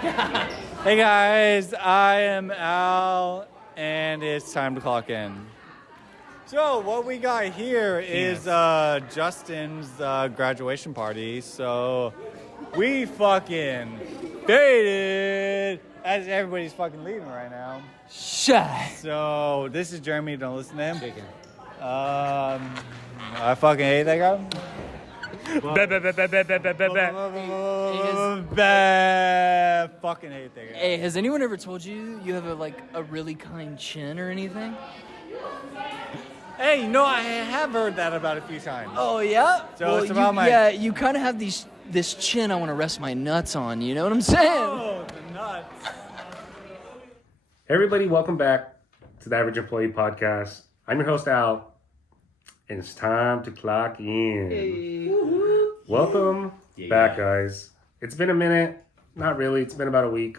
Hey guys, I am Al, and it's time to clock in. So what we got here is Justin's graduation party. So we fucking faded as everybody's fucking leaving right now. Shut. So this is Jeremy. Don't listen to him. I fucking hate that guy. Fucking hate that guy. Hey, has anyone ever told you you have a really kind chin or anything? Hey, I have heard that about a few times. Oh yeah. So it's about Yeah, you kind of have this chin I want to rest my nuts on. You know what I'm saying? Oh, the nuts. Hey everybody, welcome back to the Average Employee Podcast. I'm your host Al, and it's time to clock in. Hey. Welcome back, guys. It's been a minute. Not really. It's been about a week.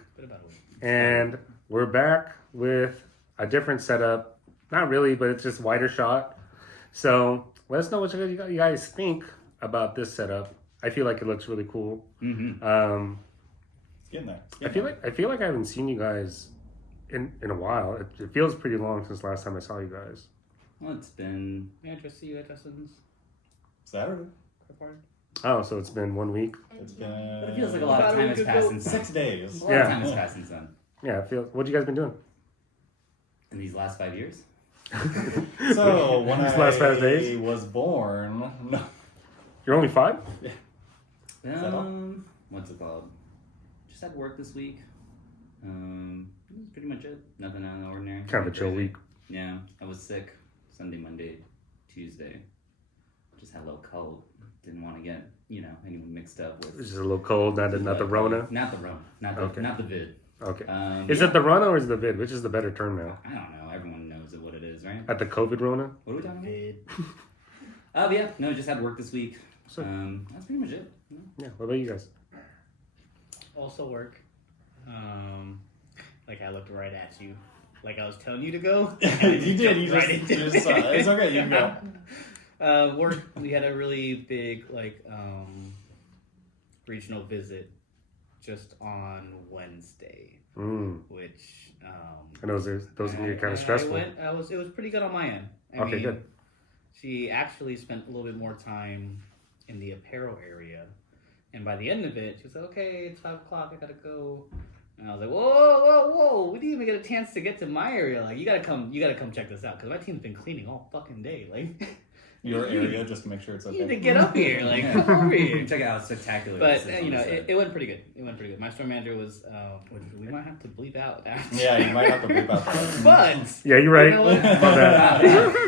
And we're back with a different setup. Not really, but it's just wider shot. So let us know what you guys think about this setup. I feel like it looks really cool. Mm-hmm. It's getting there. I feel like I haven't seen you guys in a while. It feels pretty long since last time I saw you guys. Well, it's been... I just see you at Justin's. Saturday. Oh, so it's been 1 week. It's been. But it feels like a lot of time has passed since... 6 days. A lot of time has passed since then. Yeah, it feels. What you guys been doing? In these last 5 years? So when These last 5 days? was born, no. You're only 5? What's it called? Just had work this week. That's pretty much it. Nothing out of the ordinary. Kind of a chill Crazy. week. Yeah, I was sick Sunday, Monday, Tuesday. Just had a little cold. Didn't want to get, anyone mixed up with... It's just a little cold, not the Rona. Not the Rona. Not the vid. Okay. Is it the Rona or is it the vid? Which is the better term now? I don't know. Everyone knows what it is, right? At the COVID Rona? What are we talking about? Yeah. No, just had work this week. That's pretty much it. Yeah. What about you guys? Also work. I looked right at you. Like I was telling you to go. You did. You Right just, into you just saw it. It's okay. You can go. Work. We had a really big regional visit just on Wednesday, which I know those can get kind of stressful. it was pretty good on my end. I mean, good. She actually spent a little bit more time in the apparel area, and by the end of it, she was like, "Okay, it's 5 o'clock. I gotta go." And I was like, whoa, we didn't even get a chance to get to my area. Like, you gotta come check this out, because my team's been cleaning all fucking day. Like, Your area, just to make sure it's okay. you need to get up here. Like, come over here. Check it out. It's spectacular. But, it went pretty good. My store manager was, which we might have to bleep out. Yeah, you might have to bleep out that. But, Yeah, you're right. you know what? About that.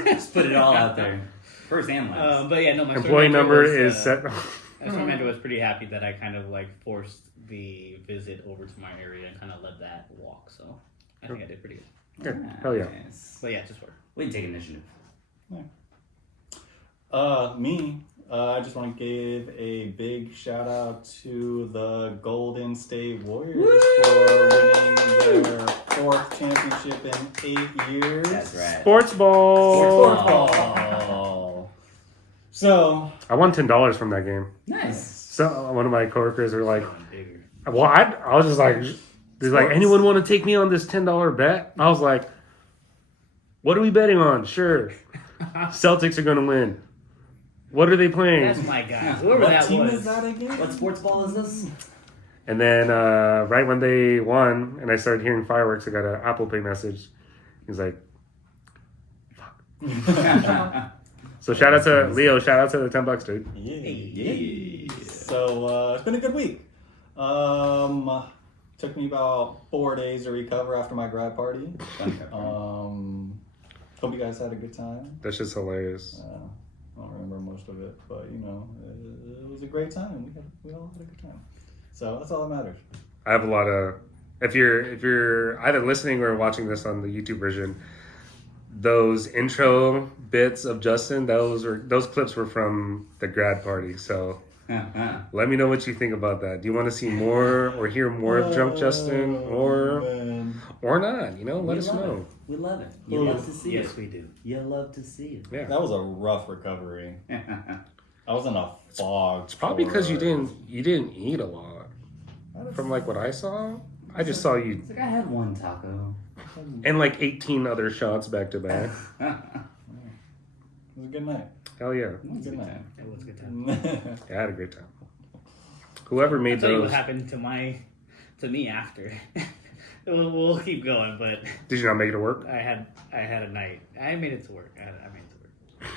Just put it all out there. First and last. But yeah, no, my store Employee manager number was, is set. My store manager was pretty happy that I kind of forced the visit over to my area and kind of let that walk. So I think I did pretty good. Good. Hell yeah. Nice. But yeah, just work. We can take initiative. I just want to give a big shout out to the Golden State Warriors for winning their 4th championship in 8 years. That's right. Sports ball. Oh. So I won $10 from that game. Nice. So one of my coworkers were like, Bigger. well, I was just like, there's like, anyone want to take me on this $10 bet? I was like, what are we betting on? Sure. Celtics are going to win. What are they playing? That's my guy. Whoever what that team was. is that again? What sports ball is this? And then right when they won and I started hearing fireworks, I got an Apple Pay message. He's like, fuck. So shout out to Leo. Shout out to the $10, dude. Yeah. So it's been a good week. Took me about 4 days to recover after my grad party. Hope you guys had a good time. That's just hilarious. I don't remember most of it, but it was a great time. We all had a good time. So that's all that matters. I have a lot of. If you're either listening or watching this on the YouTube version, those intro bits of Justin, those clips were from the grad party. So let me know what you think about that. Do you want to see more or hear more of Drunk Justin or not? Let us know. We love it. You love to see it. Yes, we do. You love to see it. Yeah. That was a rough recovery. I was in a fog. It's probably because you didn't eat a lot. I from like what I saw. I just saw you It's like I had one taco. and like 18 other shots back to back. It was a good night. Hell yeah. It was a good time. It was a good time. Yeah, I had a great time. Whoever I'll made tell you what those. happened to me after. we'll keep going, but Did you not make it to work? I had a night. I made it to work. I made it to work,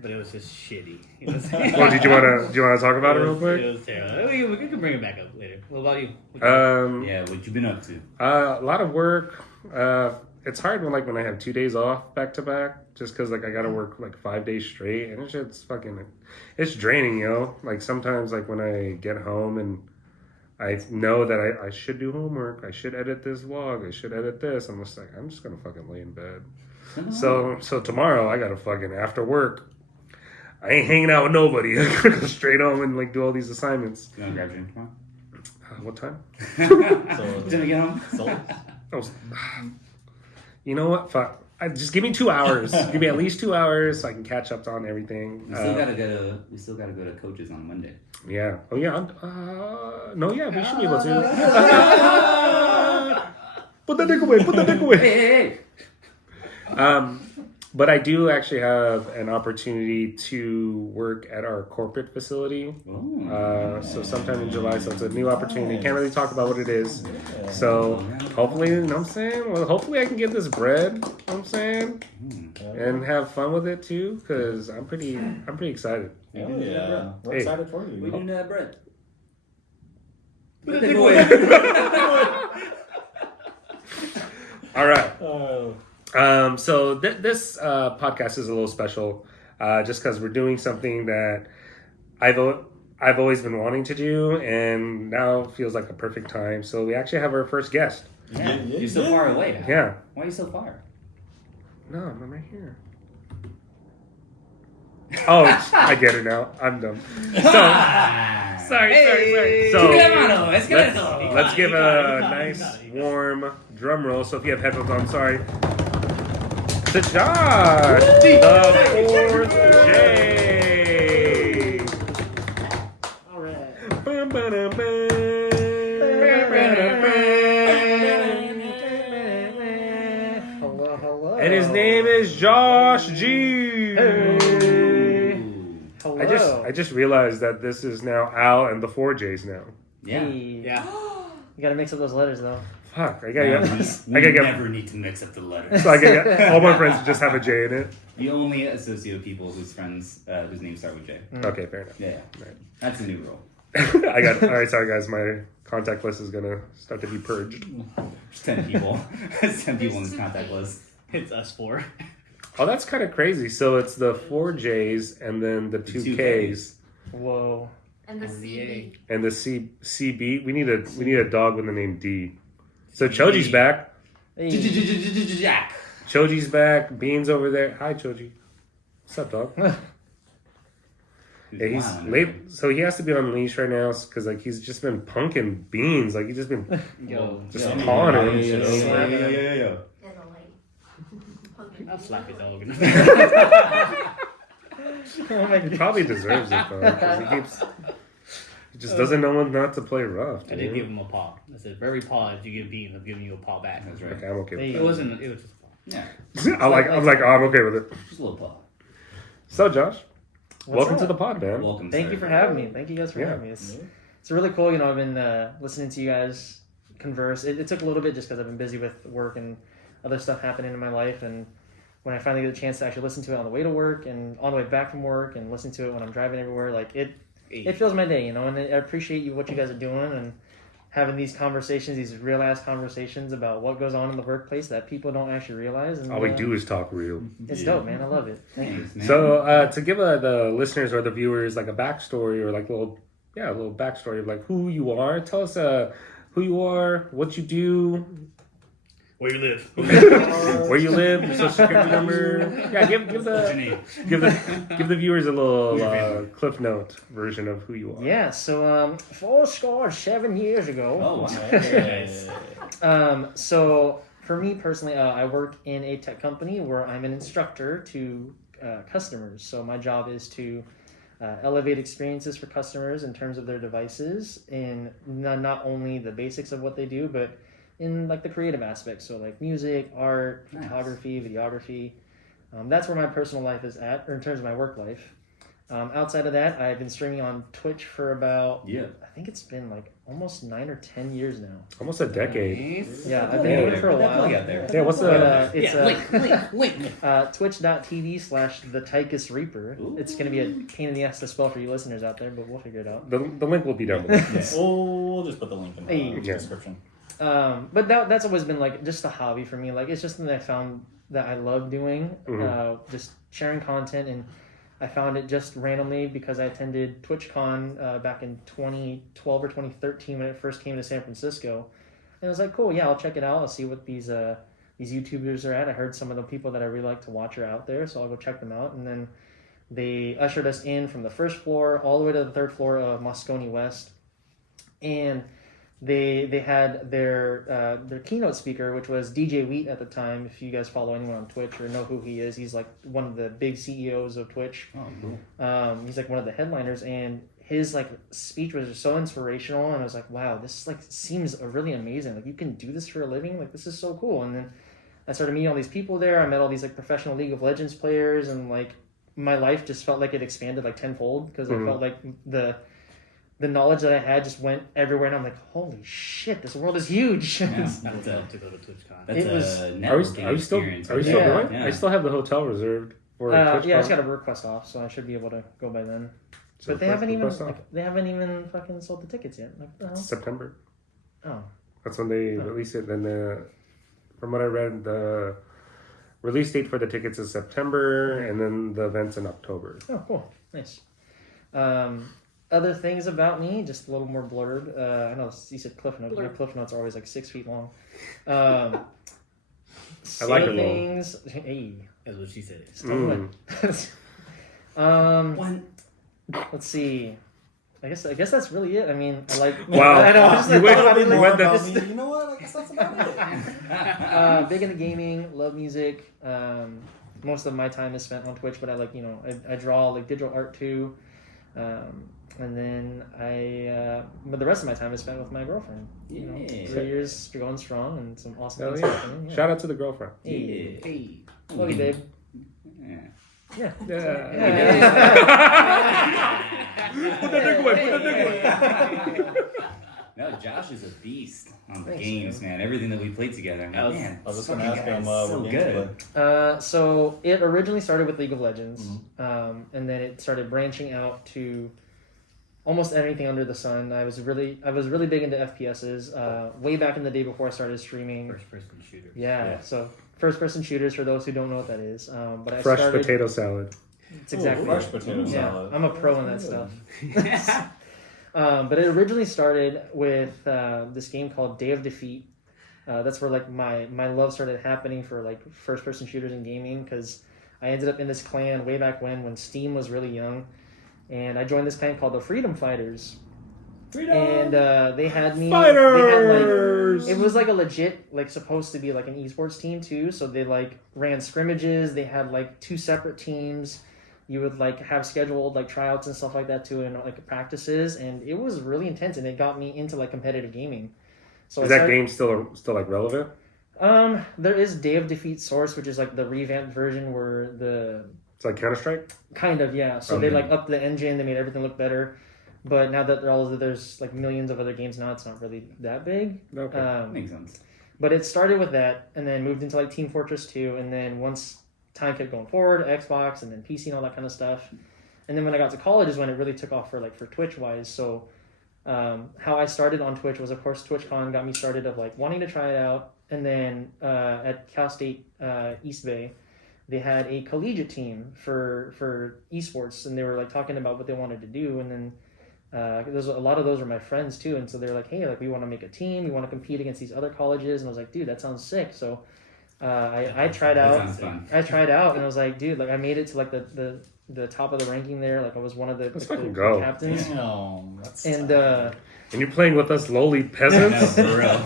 but it was just shitty. It was, Well, do you want to talk about it real It quick? was terrible. We can bring it back up later. What about you? Yeah, what you been up to? A lot of work. It's hard when I have 2 days off back to back, just because like I gotta work like 5 days straight, and it's draining, Like sometimes like when I get home and I know that I should do homework, I should edit this vlog, I should edit this. I'm just gonna fucking lay in bed. So tomorrow I gotta fucking after work. I ain't hanging out with nobody. I gotta go straight home and like do all these assignments. You want to grab drink tomorrow? What time? Did I get home? Oh, you know what? Fuck. Just give me 2 hours. Give me at least 2 hours so I can catch up on everything. We still gotta go to coaches on Monday. Yeah. Oh yeah. No. Yeah. We should be able to. Put the dick away. Put the dick away. Hey. But I do actually have an opportunity to work at our corporate facility. So sometime in July. So it's a new opportunity. Can't really talk about what it is. So hopefully, you know what I'm saying? Well, hopefully I can get this bread, you know what I'm saying? And have fun with it too, because I'm pretty excited. Hell yeah. We're Hey. excited for you. We doing that bread. All right. Oh. So this podcast is a little special, just because we're doing something that I've always been wanting to do, and now feels like a perfect time. So we actually have our first guest. Yeah, you're so far away. Yeah. Why are you so far? No, I'm right here. Oh, I get it now. I'm dumb. So sorry. So let's give a nice warm drum roll. So if you have headphones on, sorry. To Josh, the fourth J. All right. And his name is Josh G. Hello. I just realized that this is now Al and the 4Js now. Yeah. Yeah. You gotta mix up those letters though. Fuck, I We gotta never need to mix up the letters. so I gotta all my friends just have a J in it. You only associate people whose names start with J. Okay, fair enough. Yeah. Right. That's a new rule. I got all right. Sorry, guys. My contact list is gonna start to be purged. There's 10 people. There's 10 people in this contact list. It's us four. Oh, that's kind of crazy. So it's the 4Js and then the two Ks Whoa. And the And the CB. and the CB. We need a dog with the name D. So Choji's back. Hey. Jack. Choji's back. Bean's over there. Hi, Choji. What's up, dog? Yeah, he's wilding. late, so he has to be on leash right now because like he's just been punking Beans. Like he's just been Yo, just Yeah. pawing him. Yeah. In the light. I'll slap your dog in the Oh my He God. probably deserves it though, because he just doesn't know when not to play rough. I did give him a paw. I said, for every paw that you give Bean, I'm giving you a paw back. That's right. Okay, I'm okay Hey. with It wasn't. It was just a paw. Yeah. that. I'm like, oh, I'm okay with it. Just a little paw. So, Josh, What's welcome up? to the pod, man. Welcome. Thank sir. you for having me. Thank you guys for Yeah. having me. It's really cool. You know, I've been listening to you guys converse. It took a little bit just because I've been busy with work and other stuff happening in my life. And when I finally get a chance to actually listen to it on the way to work and on the way back from work and listen to it when I'm driving everywhere, like it fills my day, you know. And I appreciate what you guys are doing and having these conversations, these real ass conversations about what goes on in the workplace that people don't actually realize. And All we do is talk real. it's dope, man. I love it. Thank you. Thanks, man. So, to give the listeners or the viewers like a backstory or like a little backstory of like who you are. Tell us who you are, what you do, Where you live? where you live, your social security number. Yeah, give What's your the name? give the viewers a little Cliff Note version of who you are. Yeah, so 7 years ago. Oh, wow. Nice. So for me personally, I work in a tech company where I'm an instructor to customers. So my job is to elevate experiences for customers in terms of their devices, in not only the basics of what they do, but in like the creative aspects. So like music, art, Nice. photography, videography. That's where my personal life is at, or in terms of my work life. Outside of that, I've been streaming on Twitch for about, Yeah. I think it's been like almost 9 or 10 years now. Almost a decade. Nice. Yeah, I've been doing it for a Put that while. plug out there. Yeah, what's But, the it's Yeah, link. twitch.tv/the Tychus Reaper. It's going to be a pain in the ass to spell for you listeners out there, but we'll figure it out. the link will be down below. We'll just put the link in the Hey. description. But that's always been like just a hobby for me. Like it's just something I found that I love doing, just sharing content. And I found it just randomly because I attended TwitchCon back in 2012 or 2013 when it first came to San Francisco. And I was like, cool, yeah, I'll check it out. I'll see what these YouTubers are at. I heard some of the people that I really like to watch are out there, so I'll go check them out. And then they ushered us in from the first floor all the way to the third floor of Moscone West. And they had their keynote speaker, which was DJ Wheat at the time. If you guys follow anyone on Twitch or know who he is, he's like one of the big CEOs of Twitch. Oh, cool. He's like one of the headliners, and his like speech was just so inspirational. And I was like, wow, this like seems really amazing. Like you can do this for a living. Like this is so cool. And then I started meeting all these people there. I met all these like professional League of Legends players, and like my life just felt like it expanded like tenfold because I felt like the knowledge that I had just went everywhere, and I'm like, holy shit, this world is huge. Yeah. I would love to go to TwitchCon. That's It was- a Are networking we still experience. Yeah. going? Yeah. I still have the hotel reserved for TwitchCon. Yeah, I just got a request off, so I should be able to go by then. So But they haven't even request off. they haven't even fucking sold the tickets yet. Like, what the hell? September. Oh, That's when they release it. Then from what I read, the release date for the tickets is September, and then the event's in October. oh, cool, nice. Other things about me, just a little more blurred. I know you said Cliff Notes. My Cliff Notes are always like 6 feet long. I like it long. things. Hey, That's what she said. Mm. One. Let's see. I guess that's really it. I mean, I like. Wow. I know. I just, You went- like, you went about the- me. You know what? I guess that's about it. big into gaming, love music. Most of my time is spent on Twitch, but I I draw like digital art too. And then but the rest of my time is spent with my girlfriend. You know, Yeah. 3 years going strong and some awesome Hell things yeah. happening. Yeah. Shout out to the girlfriend. Hey. Hey. Love you, babe. Yeah. Yeah. Put the dick away. Put the dick away. No, Josh is a beast on the Thanks, games, man. Everything that we played together. I'm like, man, I was just this gonna ask fucking him guy is what so games you good. play. So it originally started with League of Legends, and then it started branching out to almost anything under the sun. I was really big into FPSs way back in the day before I started streaming. First person shooter. Yeah, so first person shooters for those who don't know what that is. But I Fresh started. potato salad. It's exactly Ooh, fresh it. potato Yeah, salad. I'm a pro in that stuff. But it originally started with this game called Day of Defeat. That's where like my love started happening for like first person shooters and gaming, because I ended up in this clan way back when Steam was really young, and I joined this clan called the Freedom Fighters. And they had me. Fighters! They had, like, it was like a legit, like supposed to be like an esports team too. So they like ran scrimmages. They had like 2 separate teams. You would like have scheduled like tryouts and stuff like that too, and like practices. And it was really intense, and it got me into like competitive gaming. So Is that game still like relevant? There is Day of Defeat Source, which is like the revamped version where It's like Counter-Strike? kind of, yeah. So they Okay. like upped the engine, they made everything look better. But now that there's like millions of other games now, it's not really that big. Okay. Makes sense. But it started with that, and then moved into like Team Fortress 2, and then once time kept going forward, Xbox, and then PC and all that kind of stuff. And then when I got to college is when it really took off for Twitch wise. So how I started on Twitch was, of course, TwitchCon got me started of like wanting to try it out, and then at Cal State East Bay, they had a collegiate team for esports, and they were like talking about what they wanted to do, and then. There's a lot of those are my friends too, and so they're like, hey, like we want to make a team, we want to compete against these other colleges, and I was like, dude, that sounds sick. So I tried That out. sounds fun. I tried out, and I was like, dude, like I made it to like the top of the ranking there. Like I was one of the, Let's like, fucking the go. captains, Damn, that's and And you're playing with us lowly No, peasants? for real.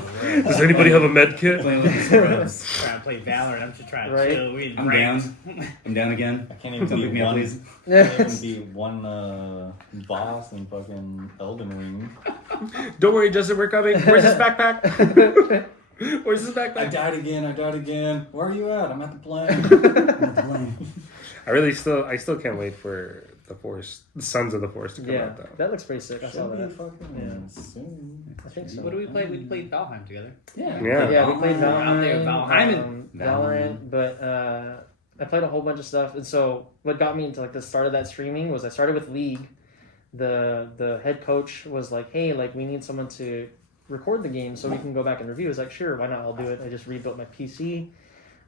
Does anybody have a med kit? Playing with the scrubs. Trying to play Valorant. I'm just trying to Right. chill. We I'm down. I'm down again. I can't even Don't be pick me up, one. please. I can't even be one boss in fucking Elden Ring. Don't worry, Justin, we're coming. Where's his backpack? Where's his I backpack? died again. Where are you at? I'm at the plane. I still can't wait for the Sons of the Forest to come Yeah, out though. that looks pretty sick. I saw Should be that. fucking soon. I think so. What do we play? We played Valheim together. Yeah. Yeah. Yeah, we played Out there, Valheim, Valheim. Valorant, but I played a whole bunch of stuff. And so what got me into like the start of that streaming was I started with League. The head coach was like, "Hey, like we need someone to record the game so we can go back and review." I was like, "Sure, why not? I'll do it." I just rebuilt my PC,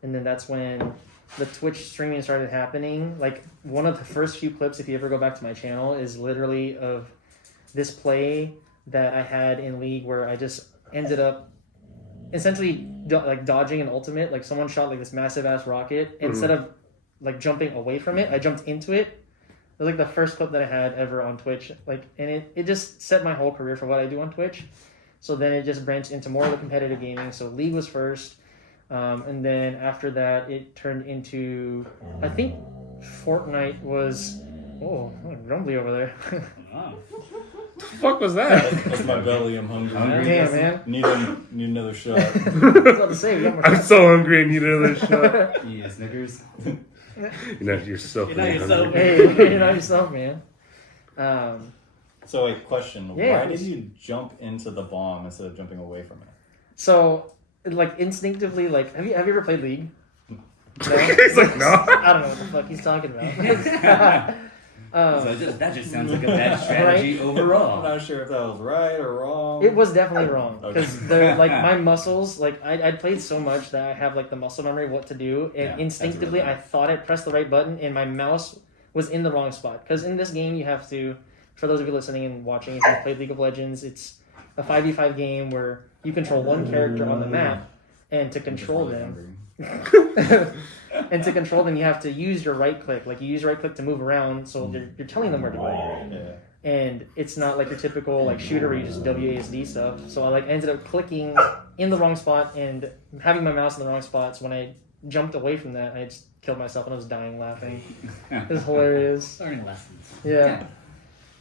and then that's when the Twitch streaming started happening. Like one of the first few clips, if you ever go back to my channel, is literally of this play that I had in League where I just ended up essentially like dodging an ultimate. Like someone shot like this massive ass rocket. Instead of like jumping away from it, I jumped into it. It was like the first clip that I had ever on Twitch. Like, and it just set my whole career for what I do on Twitch. So then it just branched into more of the competitive gaming. So League was first. And then after that, it turned into, I think Fortnite was, oh, grumbly over there. Oh. The fuck was that? That's my belly. I'm hungry. Damn, man. Need another shot. I was about to say, we got more I'm so hungry. I need another shot. Yeah, Snickers. You're so You're not fucking yourself. hungry. Hey, you're not yourself, man. So, a question: Yeah, why please. did you jump into the bomb instead of jumping away from it? So, like, instinctively, like, have you ever played League? No? He's like, no. I don't know what the fuck he's talking about. That just sounds like a bad strategy I'm overall. not sure if that was right or wrong. It was definitely wrong Okay. because they're like my muscles. Like I played so much that I have like the muscle memory of what to do, and Yeah, instinctively that's really I thought I pressed the right button, and my mouse was in the wrong spot. Because in this game, you have to. For those of you listening and watching, if you've played League of Legends, it's a 5v5 game where you control one character on the map, and to control them, and to control them, you have to use your right click. Like you use your right click to move around, so you're telling them where to go. Yeah. And it's not like your typical like shooter where you just WASD stuff. So I like ended up clicking in the wrong spot and having my mouse in the wrong spots. When I jumped away from that, I just killed myself and I was dying laughing. It was hilarious. Learning lessons. Yeah.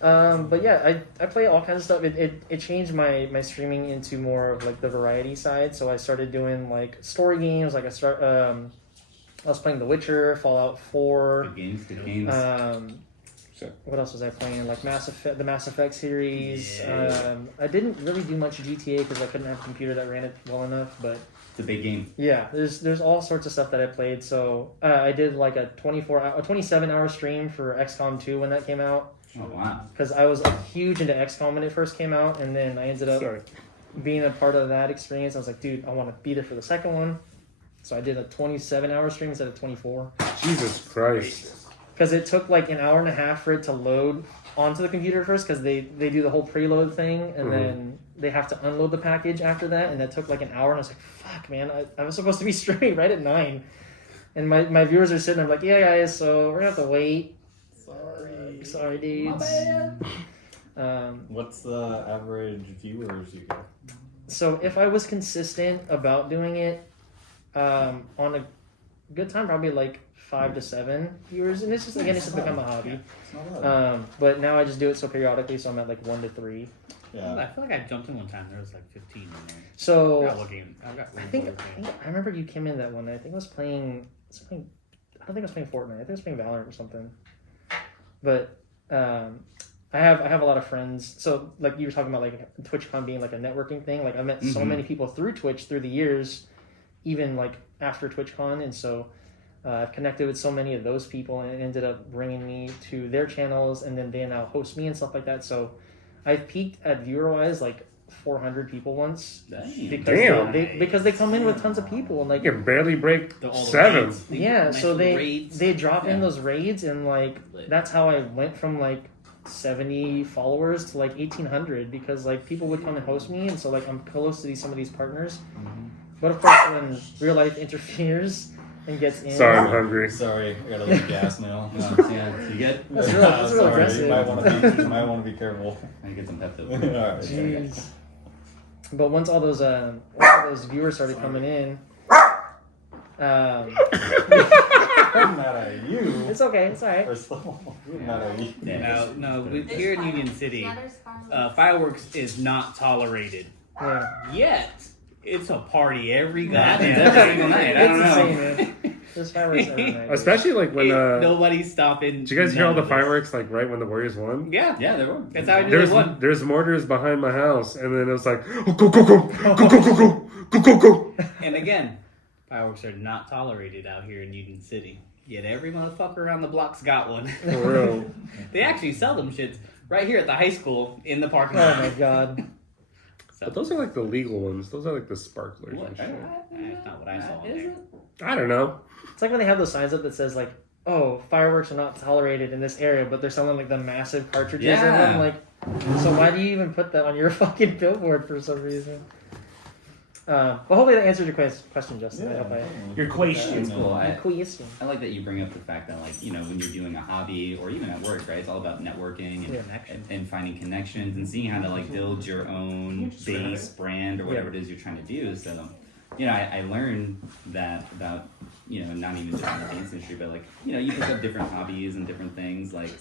But yeah, I play all kinds of stuff. It changed my streaming into more of like the variety side. So I started doing like story games. Like I was playing The Witcher, Fallout 4. Good games, good games. What else was I playing? Like the Mass Effect series. Yeah. I didn't really do much GTA because I couldn't have a computer that ran it well enough. But It's a big game. yeah, there's all sorts of stuff that I played. So I did like a 27-hour stream for XCOM 2 when that came out. Oh, wow. Because I was huge into XCOM when it first came out, and then I ended up being a part of that experience. I was like, dude, I want to be there for the second one. So I did a 27-hour stream instead of 24. Jesus Christ. Because it took like an hour and a half for it to load onto the computer first, because they do the whole preload thing, and then they have to unload the package after that, and that took like an hour, and I was like, fuck, man, I was supposed to be streaming right at 9. And my viewers are sitting there like, yeah, guys, so we're going to have to wait. Sorry, dudes. What's the average viewers you get? So if I was consistent about doing it, on a good time, probably like 5 to 7 viewers, and it's just become a hobby. It's not bad. But now I just do it so periodically, so I'm at like 1 to 3. Yeah. I feel like I jumped in one time. There was like 15 in there. I So got looking. I remember you came in that one night. I think I was playing something. I don't think I was playing Fortnite. I think I was playing Valorant or something. But I have a lot of friends. So like you were talking about like TwitchCon being like a networking thing. Like I met so many people through Twitch through the years, even like after TwitchCon, and so I've connected with so many of those people, and it ended up bringing me to their channels, and then they now host me and stuff like that. So I've peaked at viewer wise like 400 people once. Damn. Because they come in with tons of people, and like You can barely break All the 7. raids. yeah, Nice so little raids. they drop in Yeah. those raids, and like Lit. that's how I went from like 70 followers to like 1,800, because like people would come and host me, and so like I'm close to some of these partners. But of course, when real life interferes and gets in, Sorry, I'm hungry. Sorry, I got a little gas now. Yeah, you get. That's real Sorry, aggressive. You might want to be careful. I get some Pepto. All right. Jeez. But once all those viewers started coming in, I'm mad at you. it's okay. It's all right. Or so, I'm mad at you. Here in Union City, fireworks is not tolerated. Yeah. Yet, it's a party every Happens goddamn every single night. I It's don't insane, know. man. There's fireworks every night. Especially like when Nobody's stopping. did you guys hear all none the of this. fireworks like right when the Warriors won? Yeah. Yeah, there were. That's how I knew they won. There's mortars behind my house, and then it was like, oh, go, go, go, go, go, go, go, go, go, go. And again, fireworks are not tolerated out here in Union City. Yet every motherfucker around the block's got one. For real. They actually sell them shits right here at the high school in the parking Oh lot. my god. But those are like the legal ones. Those are like the sparklers What? and shit. That's not what I saw. Is it? I don't know. It's like when they have those signs up that says like, "Oh, fireworks are not tolerated in this area," but they're selling like the massive cartridges in Yeah. them. Like, so why do you even put that on your fucking billboard for some reason? But hopefully that answered your question, Justin. I hope I. Your question. It's cool. I Question. like that you bring up the fact that, like, you know, when you're doing a hobby or even at work, right? It's all about networking and, Yeah. and finding connections and seeing how to, like, build your own base brand or whatever it is you're trying to do. So, you know, I learned that about, you know, not even just in the dance industry, but, like, you know, you pick up different hobbies and different things. Like,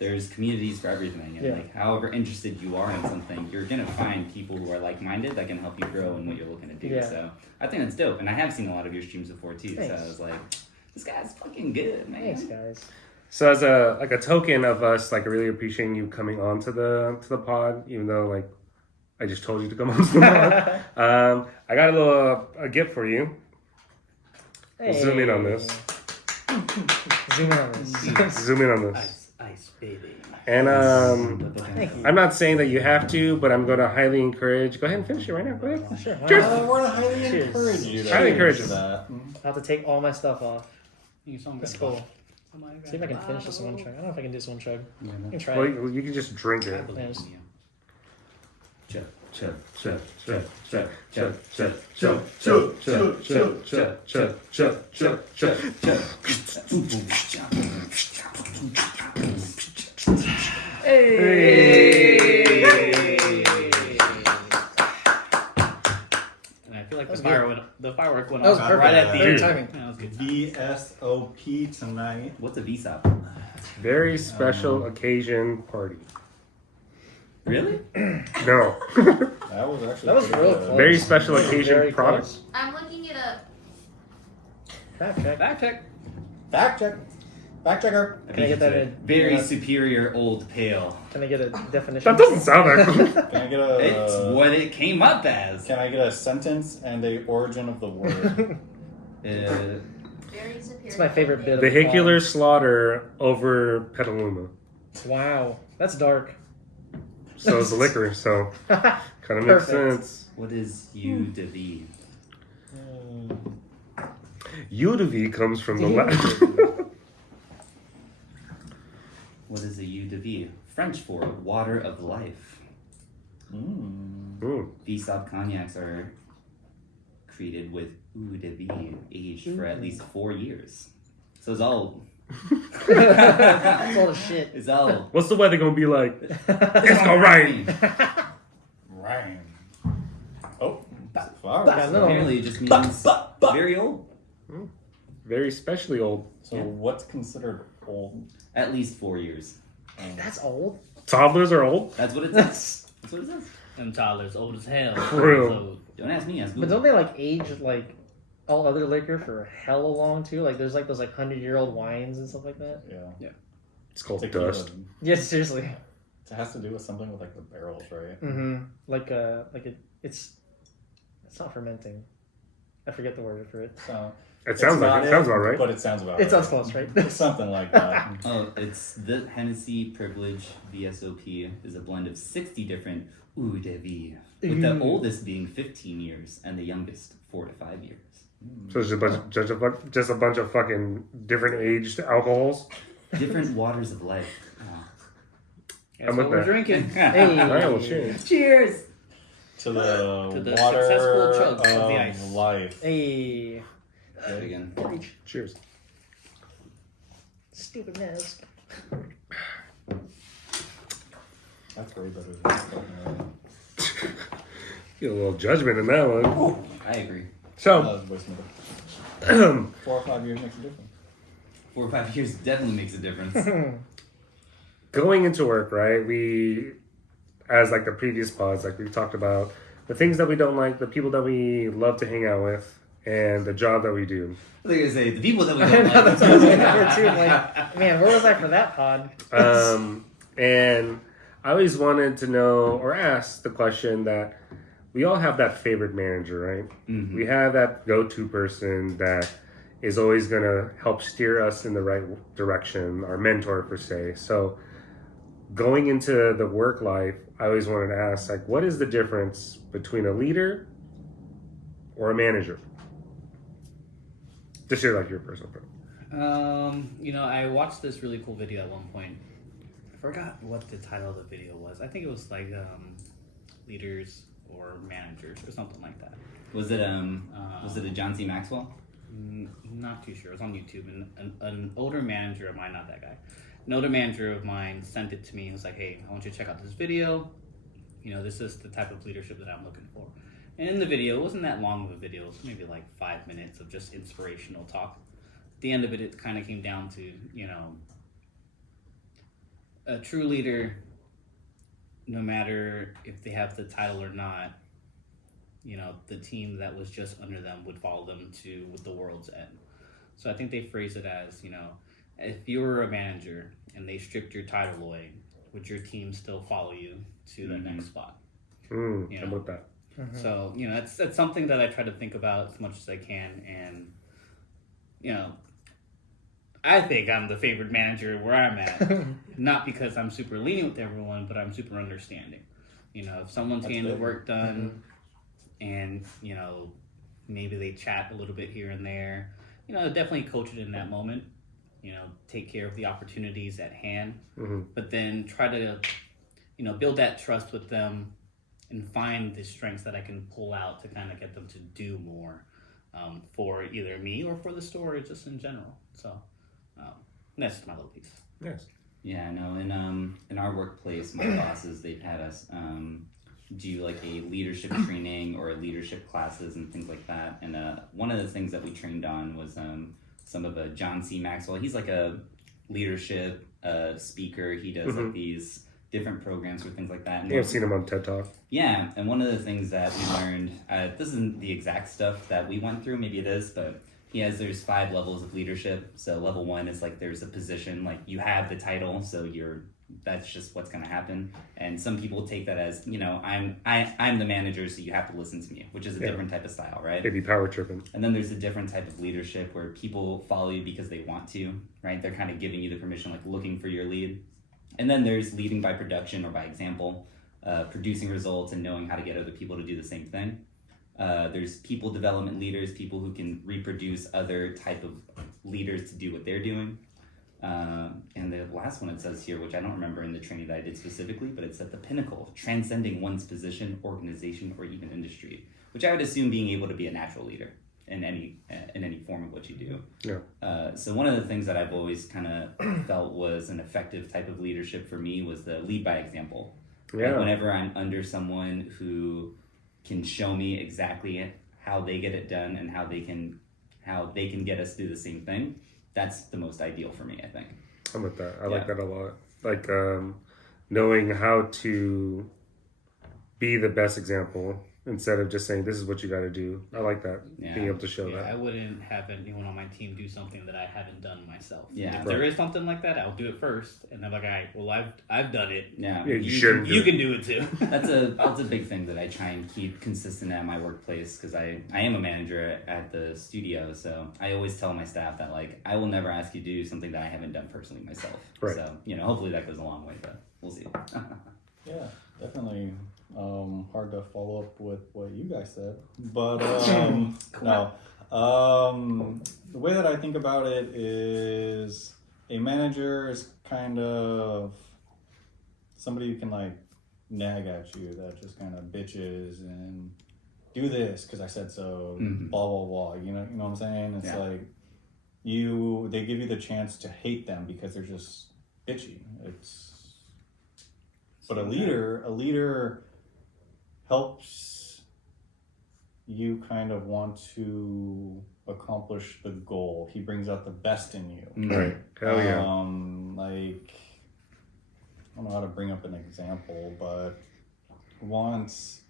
there's communities for everything. And, Yeah. like, however interested you are in something, you're going to find people who are like-minded that can help you grow in what you're looking to do. Yeah. So, I think that's dope. And I have seen a lot of your streams before, too. Thanks. So, I was like, this guy's fucking good, man. Thanks, guys. So as a token of us like really appreciating you coming on to the pod, even though like I just told you to come on to the pod, I got a gift for you. We'll zoom in on this. Zoom in on this. Zoom in on this. Ice, baby. And Thank you. I'm not saying that you have to, but I'm going to highly encourage. Go ahead and finish it right now. Go ahead. Sure. Cheers. We're gonna highly Cheers. encourage you. to Highly encourage do you. that. I'll have to take all my stuff off. You saw That's cool. See if I can finish this one chug. I don't know if I can do this one chug. I can try Well, it. you can just drink it. Yeah, just- Chug, Chug, chug, chug, chug, chug, chug, chug, chug, chug, chug, chug, chug, chug, chug, chug. Hey! And I feel like That was the firework went That was off perfect. right at the Good end. timing. That was good. VSOP tonight. What's a VSOP? Very special occasion party. Really? No. That was actually That was pretty real good. close. Very special That was occasion very product. close. I'm looking it up. Fact check. Back check. Fact check. Fact checker. I Can I get that in? Very Yeah. superior old pale. Can I get a definition? That doesn't sound that good. Can I get It's a? what it came up as. Can I get a sentence and a origin of the word? Very superior. It's my favorite bit of Vehicular slaughter over Petaluma. Wow, that's dark. So it's liquor, so kind of makes Perfect. sense. What is U to V? Udv comes from the Latin. What is a U to V? French for water of life. Ooh. VSOP cognacs are created with eau de vie, aged for at least 4 years. So it's all. That's all the shit. It's all. What's the weather gonna be like? It's gonna rain. Rain. Oh, Yeah, flowers. no. Apparently, it just means very old. Very specially old. So what's considered old? At least 4 years. That's old. Toddlers are old. That's what it says. That's what it says. Them toddlers old as hell. For real. So, Don't ask me. Ask But Google. don't they like age like all other liquor for hella long too? Like there's like those like 100-year-old wines and stuff like that. Yeah. It's called Tequila. dust. Yes, seriously. It has to do with something with like the barrels, right? Mm-hmm. Like it's not fermenting. I forget the word for it. So It sounds like it sounds about right. But it sounds about It right. sounds close, right? It's something like that. Oh, it's the Hennessy Privilege VSOP is a blend of 60 different eau de vie, with the Ooh. oldest being 15 years and the youngest 4 to 5 years. So it's just a bunch of fucking different aged alcohols. Different waters of life. that's I'm what with we're that. drinking. Hey. All right, well, cheers. Cheers! To the, To the water successful chug of of the ice. life. Hey, Again. Cheers. stupid mask. That's way better than fucking Feel a little judgment in that one. I agree. So, That was way smoother. 4 or 5 years makes a difference. 4 or 5 years definitely makes a difference. going into work, right? We, as like the previous pods, like we talked about the things that we don't like, the people that we love to hang out with, and the job that we do. I think I say the people that we I don't know, like. that's what I was looking for too. I'm like, man, where was I for that pod? And I always wanted to know or ask the question that we all have that favorite manager, right? Mm-hmm. We have that go-to person that is always going to help steer us in the right direction, our mentor per se. So going into the work life, I always wanted to ask, like, what is the difference between a leader or a manager? Just share like your personal opinion. You know, I watched this really cool video at one point. I forgot what the title of the video was. I think it was like leaders or managers or something like that. Was it a John C. Maxwell? Not too sure. It was on YouTube, and an older manager of mine, not that guy, an older manager of mine sent it to me and was like, "Hey, I want you to check out this video. You know, this is the type of leadership that I'm looking for." And in the video, it wasn't that long of a video. It was maybe like 5 minutes of just inspirational talk. At the end of it, it kind of came down to, you know, a true leader, no matter if they have the title or not, you know, the team that was just under them would follow them to the world's end. So I think they phrase it as, you know, if you were a manager and they stripped your title away, would your team still follow you to the next spot? You How know? about that? So, you know, that's something that I try to think about as much as I can. And, you know, I think I'm the favorite manager where I'm at. Not because I'm super lenient with everyone, but I'm super understanding. You know, if someone's That's getting the big. work done and, you know, maybe they chat a little bit here and there, you know, definitely coach it in that moment. You know, take care of the opportunities at hand, but then try to, you know, build that trust with them and find the strengths that I can pull out to kind of get them to do more for either me or for the store, just in general. So that's just my little piece. Yes. Yeah, no. In our workplace, my bosses, they've had us do like a leadership training or leadership classes and things like that. And one of the things that we trained on was some of John C. Maxwell. He's like a leadership speaker. He does like these different programs or things like that. I And think I've seen him on TED Talk. yeah, and one of the things that we learned, this isn't the exact stuff that we went through, maybe it is, but there's 5 levels of leadership. So level 1 is like there's a position, like you have the title, so that's just what's gonna happen. And some people take that as, you know, I'm the manager, so you have to listen to me, which is a different type of style, right? Maybe power tripping. And then there's a different type of leadership where people follow you because they want to, right? They're kind of giving you the permission, like looking for your lead. And then there's leading by production or by example, producing results and knowing how to get other people to do the same thing. There's people development leaders, people who can reproduce other type of leaders to do what they're doing. And the last one it says here, which I don't remember in the training that I did specifically, but it's at the pinnacle, transcending one's position, organization, or even industry, which I would assume being able to be a natural leader in any form of what you do. Yeah. So one of the things that I've always kind of felt was an effective type of leadership for me was the lead by example. Yeah. Like whenever I'm under someone who can show me exactly how they get it done and how they can get us through the same thing, that's the most ideal for me, I think. I'm with that. I like that a lot. Like knowing how to be the best example instead of just saying this is what you got to do. I like that. Yeah. Being able to show Yeah, that. I wouldn't have anyone on my team do something that I haven't done myself. Yeah. If there is something like that, I'll do it first, and then like, all right, well, I've done it. Yeah. Yeah, you shouldn't. You can do it too. That's a big thing that I try and keep consistent at my workplace because I am a manager at the studio, so I always tell my staff that like I will never ask you to do something that I haven't done personally myself. Right. So hopefully that goes a long way, but we'll see. Yeah, definitely hard to follow up with what you guys said. But no. The way that I think about it is a manager is kind of somebody who can like nag at you, that just kind of bitches and do this because I said so, blah blah blah. You know what I'm saying? It's Yeah. like they give you the chance to hate them because they're just bitchy. But a leader helps you kind of want to accomplish the goal. He brings out the best in you. Right. Hell yeah. Like, I don't know how to bring up an example, but once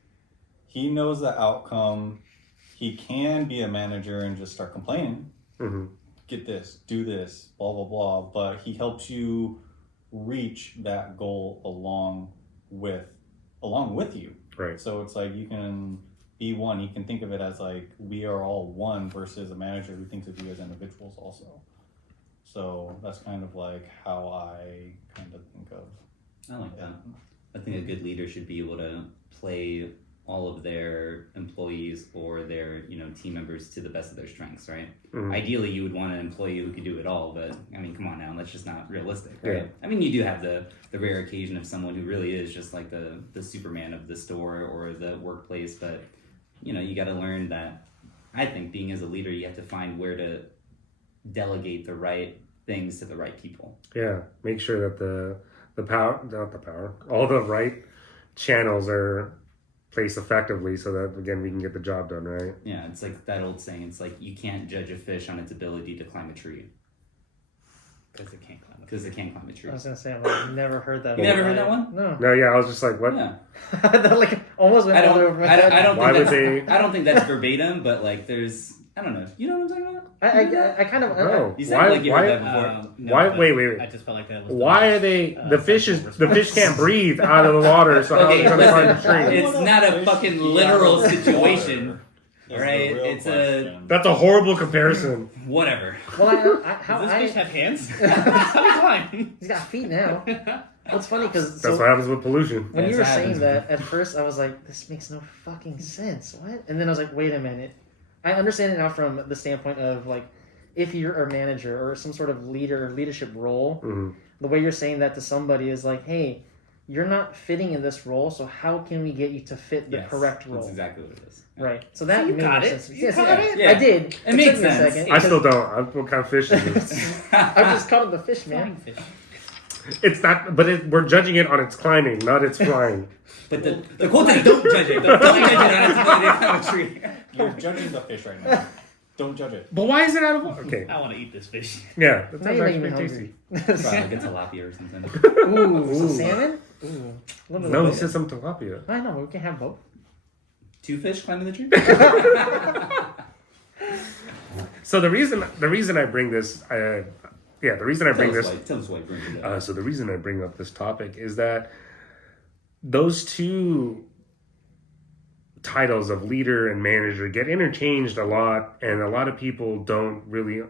he knows the outcome, he can be a manager and just start complaining. Mm-hmm. Get this, do this, blah, blah, blah. But he helps you reach that goal along with you. Right. So it's like you can be one. You can think of it as like we are all one versus a manager who thinks of you as individuals also. So that's kind of like how I kind of think of. I like that. I think a good leader should be able to play all of their employees or their team members to the best of their strengths, right? Mhm. Ideally, you would want an employee who could do it all, but I mean, come on now, that's just not realistic, right? Yeah. I mean, you do have the rare occasion of someone who really is just like the Superman of the store or the workplace, but you got to learn that. I think being as a leader, you have to find where to delegate the right things to the right people. Yeah. Make sure that all the right channels are placed effectively so that, again, we can get the job done, right? Yeah, it's like that old saying. It's like you can't judge a fish on its ability to climb a tree. Because it can't climb. Because it can't climb a tree. I was gonna say I've never heard that. You never heard that one? No. No, yeah, I was just like, what? Yeah. That like almost went I all over don't. my head. I don't Why think would that's. they? I don't think that's verbatim, but like, there's. I don't know. You know what I'm talking about? I kind of. No. You sound like you heard that before. No, Why? but Wait. I just felt like that was. Why are they? The fish sensible the fish can't breathe out of the water, so how are Okay, they gonna climb the listen, tree? it's not a fucking literal situation, right? It's a That's a horrible comparison. whatever. Well, Does this fish have hands? How do you climb? He's got feet now. Well, it's funny because That's what happens with pollution. when you That's were what saying happens. that, at first I was like, this makes no fucking sense. What? And then I was like, wait a minute. I understand it now from the standpoint of like, if you're a manager or some sort of leader or leadership role, Mm-hmm. the way you're saying that to somebody is like, hey, you're not fitting in this role, so how can we get you to fit the Yes, correct role? That's exactly what it is. Yeah. Right. So that So you made got more it. sense. You got it? Yeah. I did. It makes took me a sense. second, I still don't. What kind of fish is this? I just called it the fish, Flying man. fish. It's not, but we're judging it on its climbing, not its flying. But the quote is don't judge it. Don't judge it on its ability to climb a tree. You're judging the fish right now. Don't judge it. But why is it out of water? Okay. I want to eat this fish. Yeah, that Now sounds you're actually making me tasty. hungry. Probably like a tilapia or something. Ooh, some salmon? Ooh. A little bit No, of he both. said some tilapia. I know, we can have both. 2 fish climbing the tree? So the reason I bring this, the reason I bring this, Tell us why you bring it up. so the reason I bring up this topic is that those two titles of leader and manager get interchanged a lot, and a lot of people don't really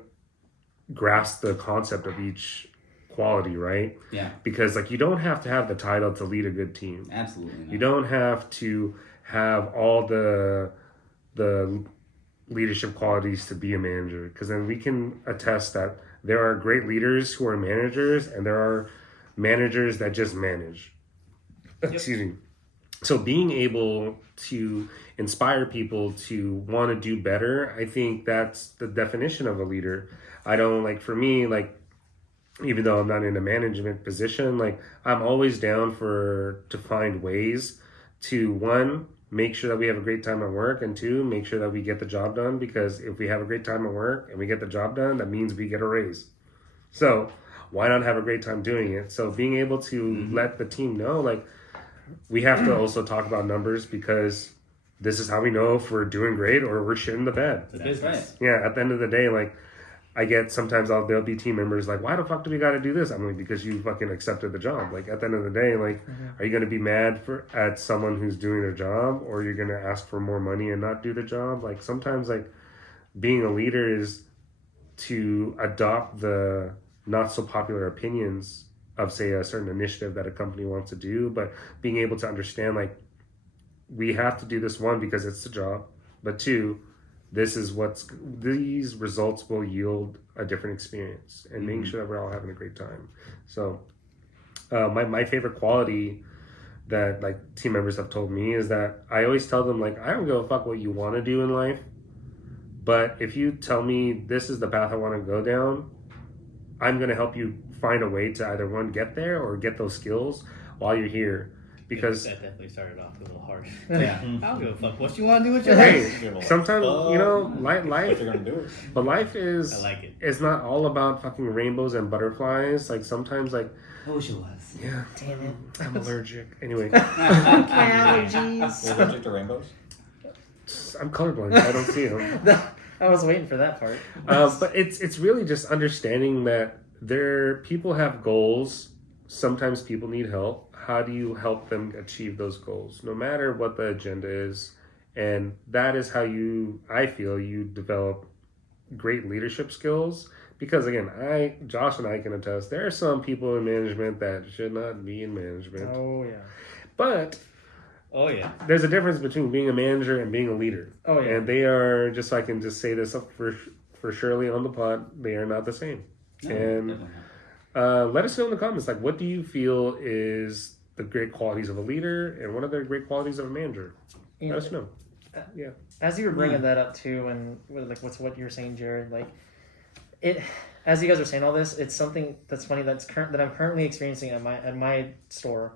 grasp the concept of each quality, right? Yeah, Because like you don't have to have the title to lead a good team. absolutely. Not. You don't have to have all the leadership qualities to be a manager, because then we can attest that there are great leaders who are managers and there are managers that just manage. Excuse me. So being able to inspire people to want to do better, I think that's the definition of a leader. I don't like, for me, like, even though I'm not in a management position, like I'm always down to find ways to, one, make sure that we have a great time at work, and two, make sure that we get the job done, because if we have a great time at work and we get the job done, that means we get a raise. So why not have a great time doing it? So being able to let the team know, like, we have to also talk about numbers, because this is how we know if we're doing great or we're shit in the bed. It's a That's business. right. Yeah, at the end of the day, like, I get sometimes there'll be team members like, why the fuck do we got to do this? I'm like, because you fucking accepted the job. Like, at the end of the day, like, are you going to be mad at someone who's doing their job, or you're going to ask for more money and not do the job? Like, sometimes, like, being a leader is to adopt the not so popular opinions of, say, a certain initiative that a company wants to do, but being able to understand, like, we have to do this, one, because it's the job, but two, these results will yield a different experience, and making sure that we're all having a great time. So my favorite quality that, like, team members have told me is that I always tell them, like, I don't give a fuck what you want to do in life, but if you tell me this is the path I want to go down, I'm going to help you find a way to either, one, get there or get those skills while you're here. because that definitely started off a little harsh. Yeah. I don't give a fuck what you want to do with your life. hey, sometimes you know If life, you're gonna do it. but life is I like it. it's not all about fucking rainbows and butterflies. Like sometimes, like I wish it was. yeah, Damn it. I'm allergic. Anyway, Allergies. You're allergic to rainbows? I'm colorblind. I don't see them. I was waiting for that part. But it's really just understanding that people have goals. Sometimes people need help. How do you help them achieve those goals, no matter what the agenda is? And that is how I feel you develop great leadership skills. Because again, Josh and I can attest, there are some people in management that should not be in management. Oh yeah. But Oh yeah. there's a difference between being a manager and being a leader. Oh yeah. And they are, just so I can just say this up for Shirley on the pod, they are not the same. No, And definitely not. let us know in the comments, like, what do you feel is the great qualities of a leader, and what are the great qualities of a manager? You Let know, us know. Yeah. as you were bringing that up too, and like what you were saying, Jared, like it, as you guys are saying all this, it's something that's funny that I'm currently experiencing at my store,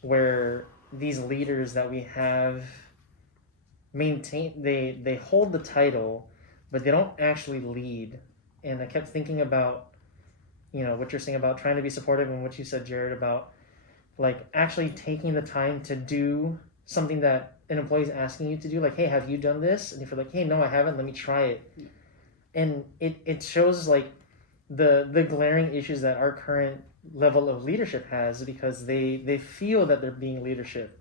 where these leaders that we have they hold the title, but they don't actually lead. And I kept thinking about, what you're saying about trying to be supportive, and what you said, Jared, about like actually taking the time to do something that an employee is asking you to do. Like, hey, have you done this? And if you're like, hey, no, I haven't, let me try it. And it shows like the glaring issues that our current level of leadership has, because they feel that they're being leadership.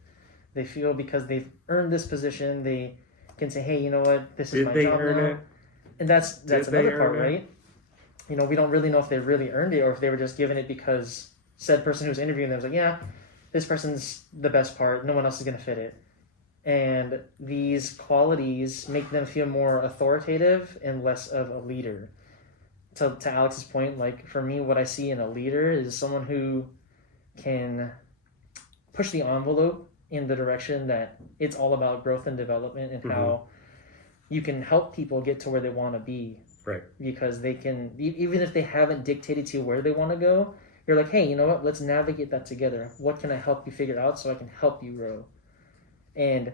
They feel because they've earned this position, they can say, hey, you know what, this is my job now. And that's another part, right? We don't really know if they really earned it, or if they were just given it because said person who was interviewing them was like, yeah, this person's the best part, no one else is going to fit it. And these qualities make them feel more authoritative and less of a leader. To Alex's point, like for me, what I see in a leader is someone who can push the envelope in the direction that it's all about growth and development, and how you can help people get to where they want to be. Right. Because they can, even if they haven't dictated to you where they want to go, you're like, hey, you know what? Let's navigate that together. What can I help you figure out so I can help you grow? And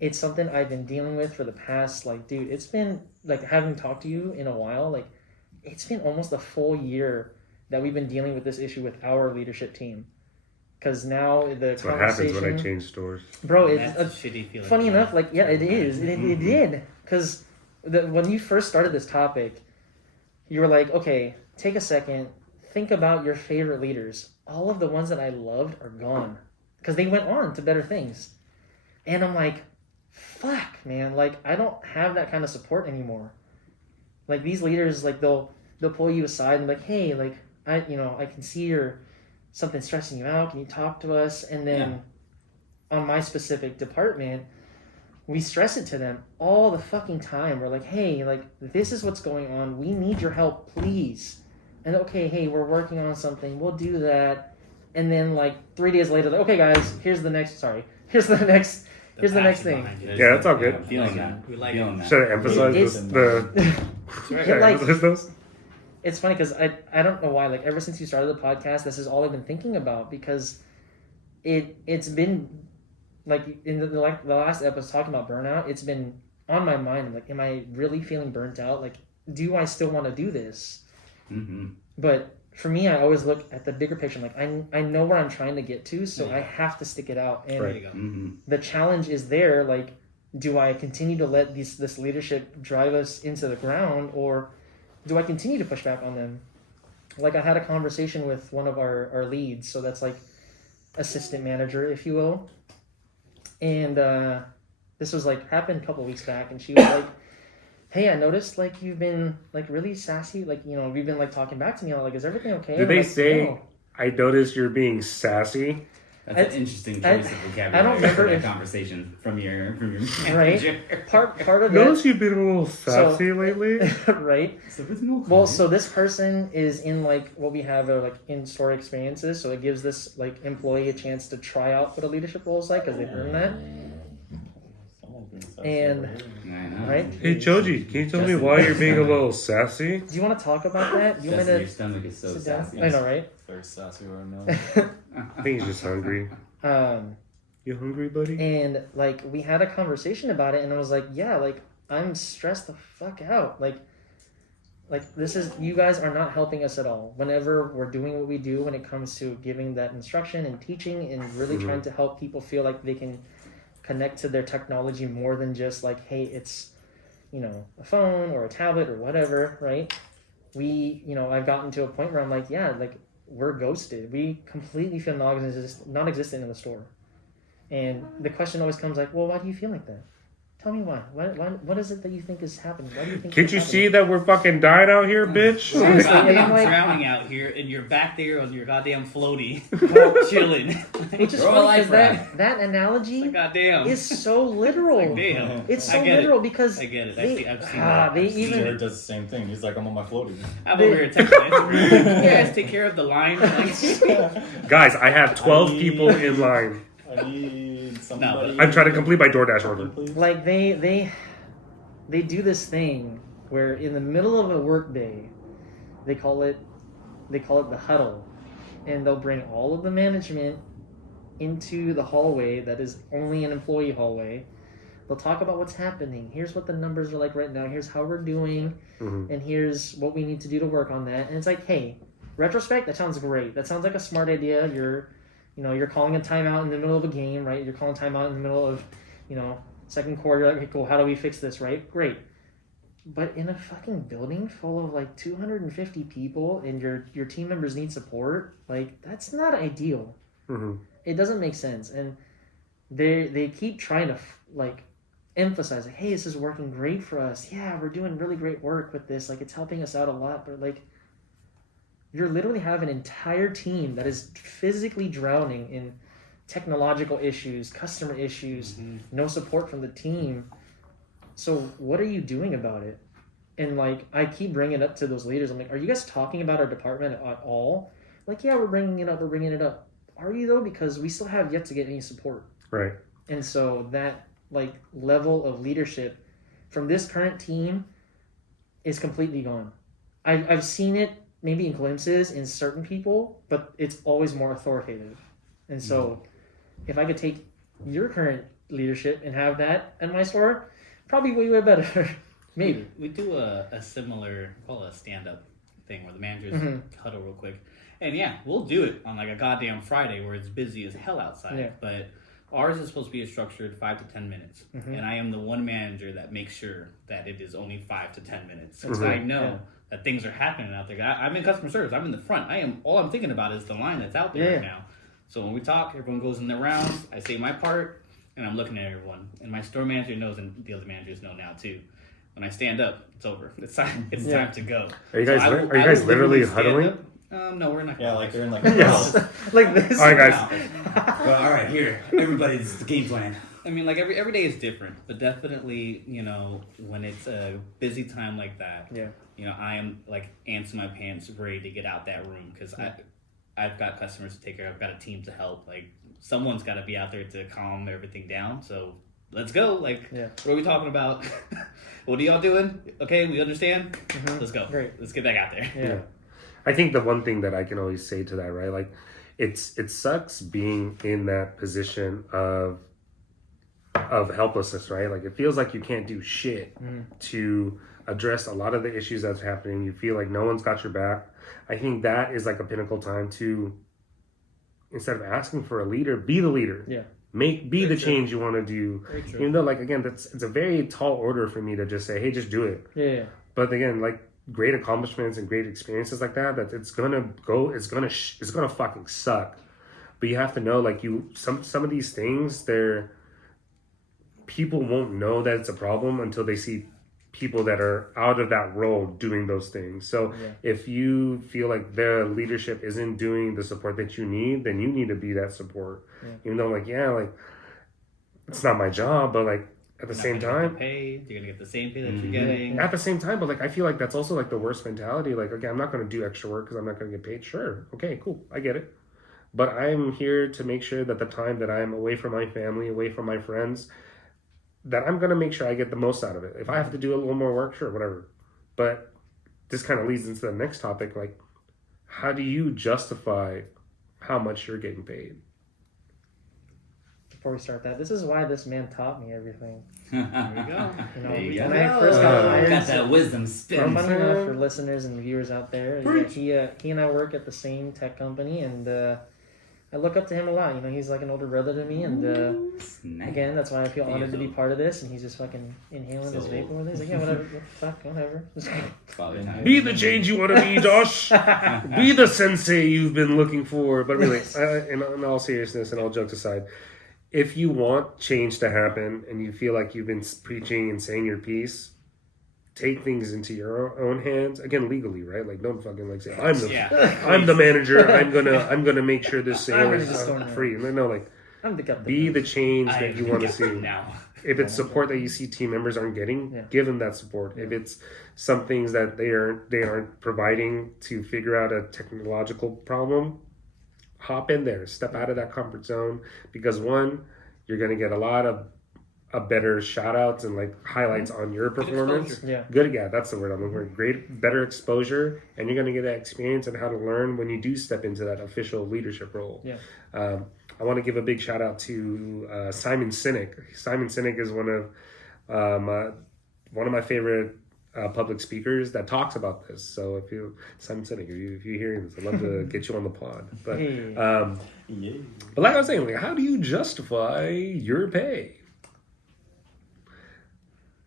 it's something I've been dealing with for the past, like, dude, it's been, like, having talked to you in a while, like, it's been almost a full year that we've been dealing with this issue with our leadership team. Because now the That's what conversation... happens when I change stores. Bro, That's it's a shitty feeling. funny enough, like, yeah, it is. It did. Because when you first started this topic, you were like, okay, take a second, think about your favorite leaders. All of the ones that I loved are gone. Because they went on to better things. And I'm like, fuck, man. Like, I don't have that kind of support anymore. Like, these leaders, like, they'll pull you aside and like, hey, like, I can see something stressing you out. Can you talk to us? And then on my specific department, we stress it to them all the fucking time. We're like, hey, like, this is what's going on. We need your help, please. And okay, hey, we're working on something. We'll do that. And then like 3 days later, like, okay, guys, here's the next thing. Yeah, that's all good. Feeling that. We like Feeling it. that. Should I emphasize It's- Should I like- emphasize those? It's funny because I don't know why, like, ever since you started the podcast, this is all I've been thinking about, because it's been like in the last episode talking about burnout, it's been on my mind. Like, am I really feeling burnt out? Like, do I still want to do this? Mm-hmm. But for me, I always look at the bigger picture. Like, I know where I'm trying to get to, so I have to stick it out. And There you go. Mm-hmm. the challenge is there. Like, do I continue to let this leadership drive us into the ground, or do I continue to push back on them? Like, I had a conversation with one of our leads, so that's like assistant manager, if you will. And this was like happened a couple weeks back, and she was like, hey, I noticed like you've been like really sassy, like, we've been like talking back to me. I'm like, is everything okay? Did I'm they like, say, "No." I noticed you're being sassy? That's an interesting I- choice of vocabulary. I don't remember for that if- conversation from your Right? manager. Part of Notice it, you've been a little sassy lately? right? Well, so this person is in like what we have are like in-store experiences, so it gives this like employee a chance to try out what a leadership role is like, because they've earned that. And I know. right? Hey, Joji, can you tell me Justin, why you're being a little sassy? Do you want to talk about that? Do you want Justin, me your to stomach is so sit down? sassy. I know, right? Very sassy right now. I think he's just hungry. You hungry, buddy? And like we had a conversation about it, and I was like, yeah, like I'm stressed the fuck out. Like this is, you guys are not helping us at all. Whenever we're doing what we do when it comes to giving that instruction and teaching and really trying to help people feel like they can connect to their technology more than just like, hey, it's, you know, a phone or a tablet or whatever, right? We, you know, I've gotten to a point where I'm like, yeah, like we're ghosted. We completely feel non-existent in the store. And the question always comes like, well, why do you feel like that? Tell me why. What is it that you think is happening? Why do you think? Can't you see that we're fucking dying out here, bitch? Seriously, and I'm I'm like, drowning out here, and you're back there on your goddamn floaty, chilling. which is Throw a funny life because that analogy Goddamn. is so literal. Damn. It's so I get literal it. because I get it. they, I've seen they that. even Jared does the same thing. He's like, I'm on my floaty. I'm over here texting Instagram. You guys take care of the line. Like, Guys, I have 12 people in line. I need somebody. I'm trying to complete my DoorDash order. Please. like they do this thing where in the middle of a work day, they call it the huddle, and they'll bring all of the management into the hallway that is only an employee hallway. They'll talk about what's happening. Here's what the numbers are like right now. Here's how we're doing, and here's what we need to do to work on that. And it's like, hey, retrospect, that sounds great. That sounds like a smart idea. You're calling a timeout in the middle of a game, right? You're calling timeout in the middle of, second quarter. Like, okay, cool. How do we fix this, right? Great. But in a fucking building full of like 250 people and your team members need support, like that's not ideal. It doesn't make sense. And they keep trying to emphasize like, hey, this is working great for us. Yeah, we're doing really great work with this. Like it's helping us out a lot. But like you're literally have an entire team that is physically drowning in technological issues, customer issues, no support from the team. So what are you doing about it? And like I keep bringing it up to those leaders. I'm like, are you guys talking about our department at all? Like, yeah, we're bringing it up. Are you though? Because we still have yet to get any support. Right. And so that like level of leadership from this current team is completely gone. I've seen it maybe in glimpses in certain people, but it's always more authoritative. And so if I could take your current leadership and have that at my store, probably way better. Maybe. We do a similar, call it a stand-up thing where the managers huddle real quick. And yeah, we'll do it on like a goddamn Friday where it's busy as hell outside. Yeah. But ours is supposed to be structured 5 to 10 minutes. And I am the one manager that makes sure that it is only 5 to 10 minutes. Because I know that things are happening out there. I'm in customer service. I'm in the front. All I'm thinking about is the line that's out there right now. So when we talk, everyone goes in their rounds. I say my part, and I'm looking at everyone. And my store manager knows, and the other managers know now too. When I stand up, it's over. It's time to go. Are you guys literally huddling? No, we're not. Yeah, like they're in like Yes. Like this. All right, guys. Well, all right, here, everybody, this is the game plan. I mean, like every day is different, but definitely, when it's a busy time like that, I am like ants in my pants, ready to get out that room because I've got customers to take care of. I've got a team to help. Like someone's got to be out there to calm everything down. So let's go. Like, what are we talking about? What are y'all doing? Okay, we understand. Let's go. Great. Let's get back out there. Yeah. I think the one thing that I can always say to that, right? Like, it sucks being in that position of helplessness, right? Like, it feels like you can't do shit to address a lot of the issues that's happening. You feel like no one's got your back. I think that is like a pinnacle time to, instead of asking for a leader, be the leader. Yeah. Be the change you want to do. Even though, like, again, it's a very tall order for me to just say, hey, just do it. Yeah. But again, like, great accomplishments and great experiences like that it's gonna fucking suck. But you have to know, like, some of these things, people won't know that it's a problem until they see people that are out of that role doing those things. So if you feel like the leadership isn't doing the support that you need, then you need to be that support. Even though, like, it's not my job, but like at the same time, you're gonna get the same pay that you're getting. at the same time, but like I feel like that's also like the worst mentality. Like, okay, I'm not going to do extra work because I'm not going to get paid. Sure, okay, cool, I get it. But I'm here to make sure that the time that I'm away from my family, away from my friends, that I'm going to make sure I get the most out of it. If I have to do a little more work, sure, whatever. But this kind of leads into the next topic. Like, how do you justify how much you're getting paid? before we start that. This is why this man taught me everything. There we go. You know, There you when go. I first got hired, Got that wisdom throw spin. money enough for listeners and viewers out there. Yeah, he and I work at the same tech company, and I look up to him a lot. You know, he's like an older brother to me, and Snap. again, that's why I feel honored to be part of this. And he's just fucking inhaling his So- vape over there. He's like, yeah, whatever, fuck, whatever. Father time. Be the change you want to be, Josh. Be the sensei you've been looking for. But really, in all seriousness and all jokes aside, if you want change to happen and you feel like you've been preaching and saying your piece, take things into your own hands. Again, legally, right? Like, don't fucking like say, I'm the manager. I'm gonna make sure this sale I'm is just going free. No, like, I'm the captain. be the change I that you want to get see. it now. If it's support that you see team members aren't getting, Yeah. give them that support. If it's some things that they aren't providing to figure out a technological problem, hop in there, step out of that comfort zone, because one, you're going to get a lot of better shout outs and like highlights on your performance. exposure. Yeah. That's the word I'm looking for. Great, better exposure, and you're going to get that experience and how to learn when you do step into that official leadership role. Yeah. I want to give a big shout out to Simon Sinek. Simon Sinek is one of my favorite public speakers that talks about this. So Simon Sinek, if you're hearing this, I'd love to get you on the pod. But Hey. but like I was saying, like, how do you justify your pay?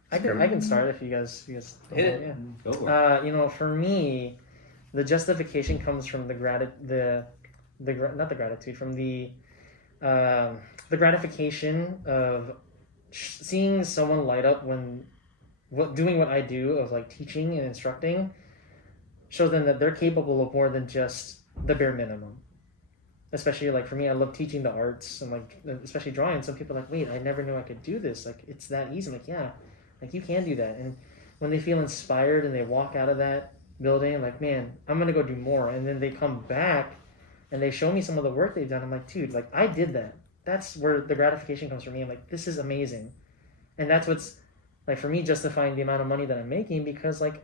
I can start if you guys Hit it. Yeah. Go for it. You know, for me, the justification comes from not the gratitude, from the gratification of seeing someone light up when doing what I do of like teaching and instructing shows them that they're capable of more than just the bare minimum. Especially like for me, I love teaching the arts and like especially drawing. Some people are like, wait, I never knew I could do this. Like it's that easy. I'm like, yeah, like you can do that. And when they feel inspired and they walk out of that building, like, man, I'm gonna go do more. And then they come back and they show me some of the work they've done. I'm like, dude, like I did that. That's where the gratification comes from me. I'm like, this is amazing. And that's what's like for me justifying the amount of money that I'm making, because like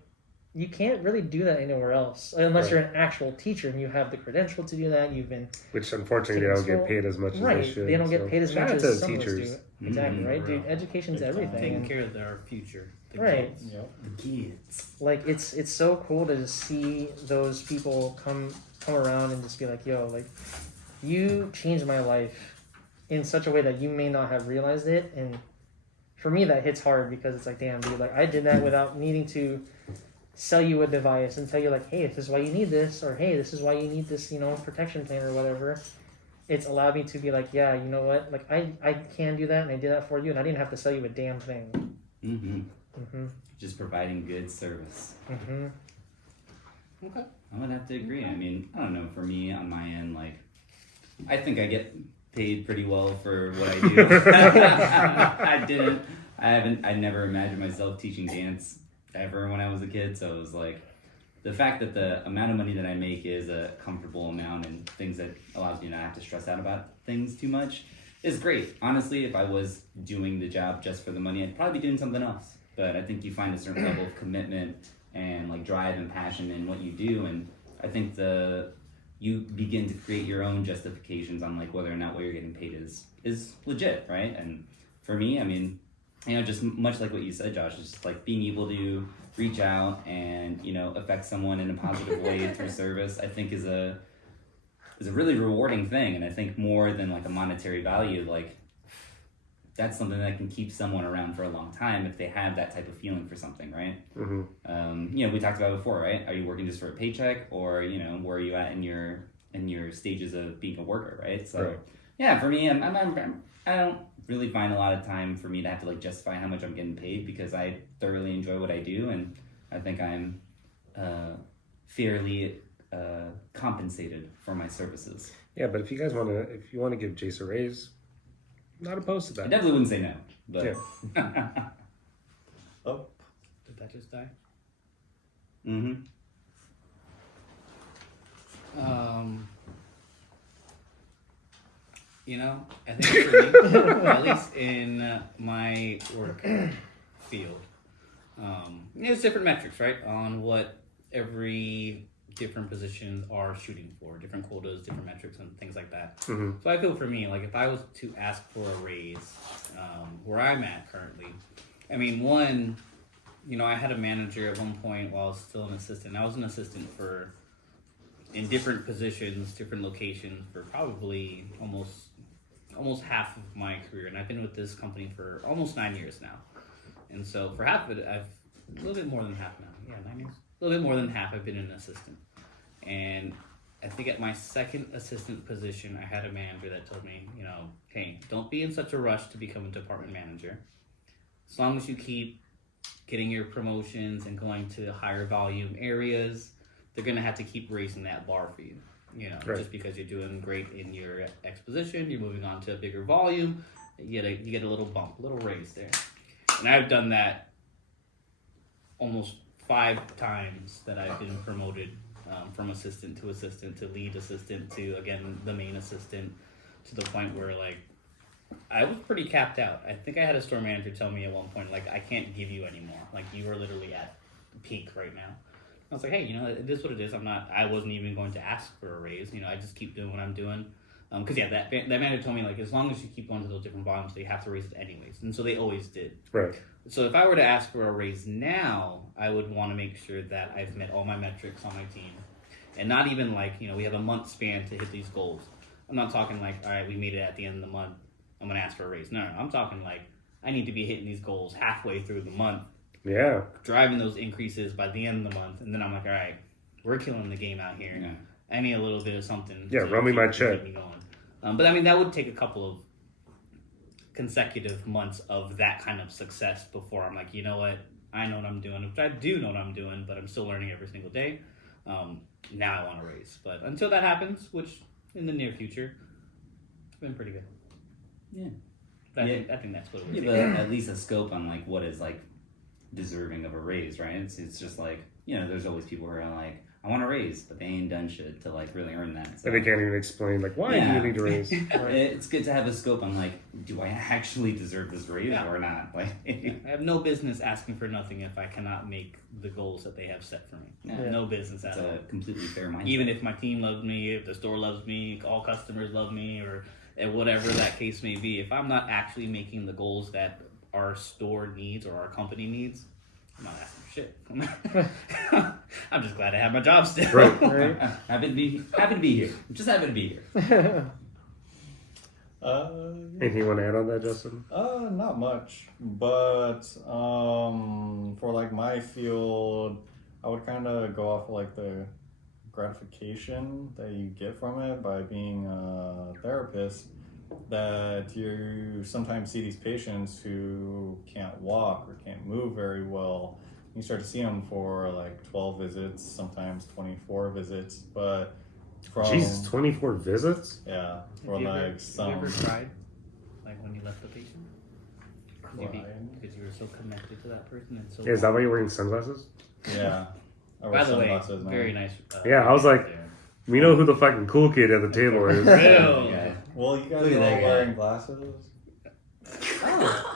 you can't really do that anywhere else unless you're an actual teacher and you have the credential to do that. You've been Which unfortunately they don't get paid as much as right. they should. They don't get paid as shout much out as to some of us teachers. do. Exactly, Mhm. right, dude? Education's everything. Taking And, care of our future. The Right. kids. The kids. like it's so cool to just see those people come around and just be like, yo, like you changed my life in such a way that you may not have realized it. And for me that hits hard because it's like, damn, dude, like I did that without needing to sell you a device and tell you like, hey, this is why you need this, or hey, this is why you need this, you know, protection plan or whatever. It's allowed me to be like, yeah, you know what, like I can do that, and I did that for you, and I didn't have to sell you a damn thing. Mm-hmm. Just providing good service. Okay. I would have to agree. I mean, I don't know. For me, on my end, like, I think I get paid pretty well for what I do. I never imagined myself teaching dance ever when I was a kid. So it was like, the fact that the amount of money that I make is a comfortable amount and things that allows me not to have to stress out about things too much is great. Honestly, if I was doing the job just for the money, I'd probably be doing something else. But I think you find a certain level of commitment and like drive and passion in what you do, and I think you begin to create your own justifications on like whether or not what you're getting paid is legit, right? And for me, I mean, you know, just much like what you said, Josh, just like being able to reach out and, you know, affect someone in a positive way through service, I think is a really rewarding thing. And I think more than like a monetary value, like that's something that can keep someone around for a long time if they have that type of feeling for something, right? Mm-hmm. You know, we talked about it before, right? Are you working just for a paycheck, or, you know, where are you at in your stages of being a worker, right? So Right. yeah, for me, I don't really find a lot of time for me to have to like justify how much I'm getting paid, because I thoroughly enjoy what I do, and I think I'm fairly compensated for my services. Yeah, but if you want to give Jace a raise, not opposed to I that. definitely wouldn't say no, but Oh, Did that just die? mm-hmm. You know, I think for me, at least in my work field, there's different metrics, right, on what every different positions are shooting for, different quotas, different metrics, and things like that. Mhm. So I feel for me, like if I was to ask for a raise, where I'm at currently, I mean, one, you know, I had a manager at one point while I was still an assistant. I was an assistant in different positions, different locations for probably almost half of my career, and I've been with this company for almost 9 years now. And so for half of it, I've a little bit more than half now. Yeah, 9 years. A little bit more than half I've been an assistant. And I think at my second assistant position, I had a manager that told me, you know, hey, don't be in such a rush to become a department manager. As long as you keep getting your promotions and going to higher volume areas, they're going to have to keep raising that bar for you. You know, Right. just because you're doing great in your exposition, you're moving on to a bigger volume, you get a little bump, a little raise there. And I've done that almost 5 times that I've been promoted from assistant to lead assistant to, again, the main assistant, to the point where, like, I was pretty capped out. I think I had a store manager tell me at one point, like, I can't give you anymore. Like, you are literally at peak right now. I was like, hey, you know, it is what it is. I wasn't even going to ask for a raise. You know, I just keep doing what I'm doing. Because, yeah, that manager told me, like, as long as you keep going to those different volumes, they have to raise it anyways. And so they always did. Right. So if I were to ask for a raise now, I would want to make sure that I've met all my metrics on my team. And not even like, you know, we have a month span to hit these goals. I'm not talking like, all right, we made it at the end of the month, I'm going to ask for a raise. No, I'm talking like, I need to be hitting these goals halfway through the month, Yeah. driving those increases by the end of the month. And then I'm like, all right, we're killing the game out here. Yeah. I need a little bit of something. Yeah, to run me my keep check. me going. But I mean, that would take a couple of consecutive months of that kind of success before I'm like, you know what, I know what I'm doing, which I do know what I'm doing, but I'm still learning every single day. Now I want to raise, but until that happens, which in the near future, it's been pretty good. Yeah. I think that's what it You would have take. at least a scope on like what is like deserving of a raise, right? It's just like, you know, there's always people who are like, I want a raise, but they ain't done shit to like really earn that. So And they can't even explain, like, why do Yeah. you need to raise? it's good to have a scope on like, do I actually deserve this raise Yeah. or not? Like, I have no business asking for nothing if I cannot make the goals that they have set for me. Yeah. No business at it's all. a completely fair mindset. Even if my team loves me, if the store loves me, all customers love me, or whatever that case may be, if I'm not actually making the goals that our store needs or our company needs, I'm not asking for shit. I'm just glad I have my job still. Right. Right? happy to be here. I'm just happy to be here. Anything you want to add on that, Justin? Not much, but for like my field, I would kind of go off like the gratification that you get from it by being a therapist. That you sometimes see these patients who can't walk or can't move very well. You start to see them for like 12 visits, sometimes 24 visits, but from Jesus, 24 visits? yeah, for Have you like ever, some. Have you ever cried? Like when you left the patient? Cried? Because you were so connected to that person and so. Is that why you're wearing sunglasses? Yeah. I wear By the way, sunglasses now. very nice. Yeah, I was like, we know who the fucking cool kid at the table is. Real. Yeah. Well, you guys Look at are that all guy. wearing glasses.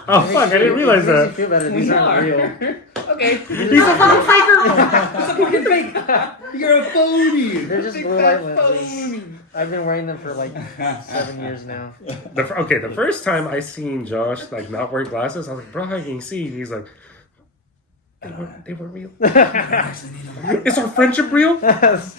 Oh, fuck, I didn't realize It makes you that. feel better. We These are. aren't real. Okay. He's a fucking fucking fake. You're a phony. They're just Big blue fat light lenses. phony. I've been wearing them for like 7 years now. The first time I seen Josh like not wear glasses, I was like, bro, how can you see? He's like, they were real. Is our friendship real? But